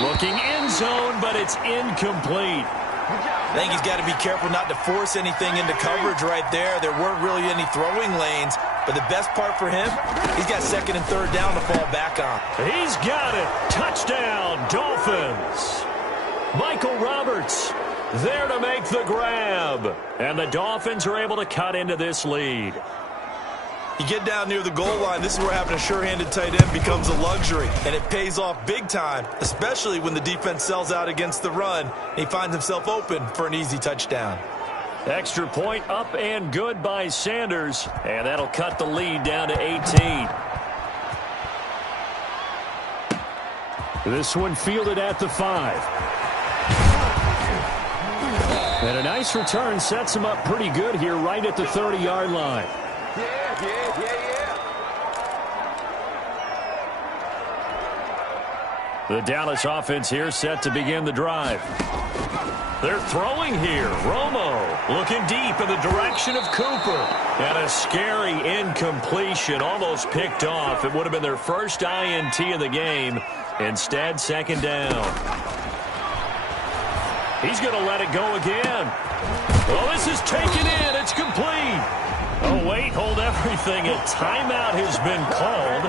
Looking end zone, but it's incomplete. I think he's got to be careful not to force anything into coverage right there. There weren't really any throwing lanes, but the best part for him, he's got second and third down to fall back on. He's got it. Touchdown, Dolphins. Michael Roberts there to make the grab. And the Dolphins are able to cut into this lead. You get down near the goal line, this is where having a sure-handed tight end becomes a luxury, and it pays off big time, especially when the defense sells out against the run, and he finds himself open for an easy touchdown. Extra point up and good by Sanders, and that'll cut the lead down to 18. This one fielded at the 5. And a nice return sets him up pretty good here right at the 30-yard line. The Dallas offense here set to begin the drive. They're throwing here. Romo looking deep in the direction of Cooper. And a scary incompletion, almost picked off. It would have been their first INT of the game. Instead, second down. He's going to let it go again. Oh, this is taken in. It's complete. Oh, wait, hold everything. A timeout has been called.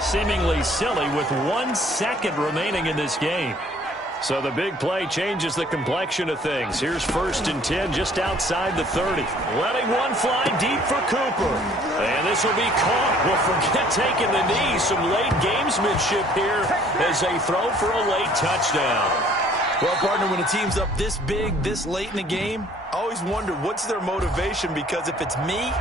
Seemingly silly with 1 second remaining in this game. So the big play changes the complexion of things. Here's 1st and 10 just outside the 30. Letting one fly deep for Cooper. And this will be caught. Well, forget taking the knee. Some late gamesmanship here as they throw for a late touchdown. Well, partner, when a team's up this big, this late in the game, I always wonder what's their motivation, because if it's me,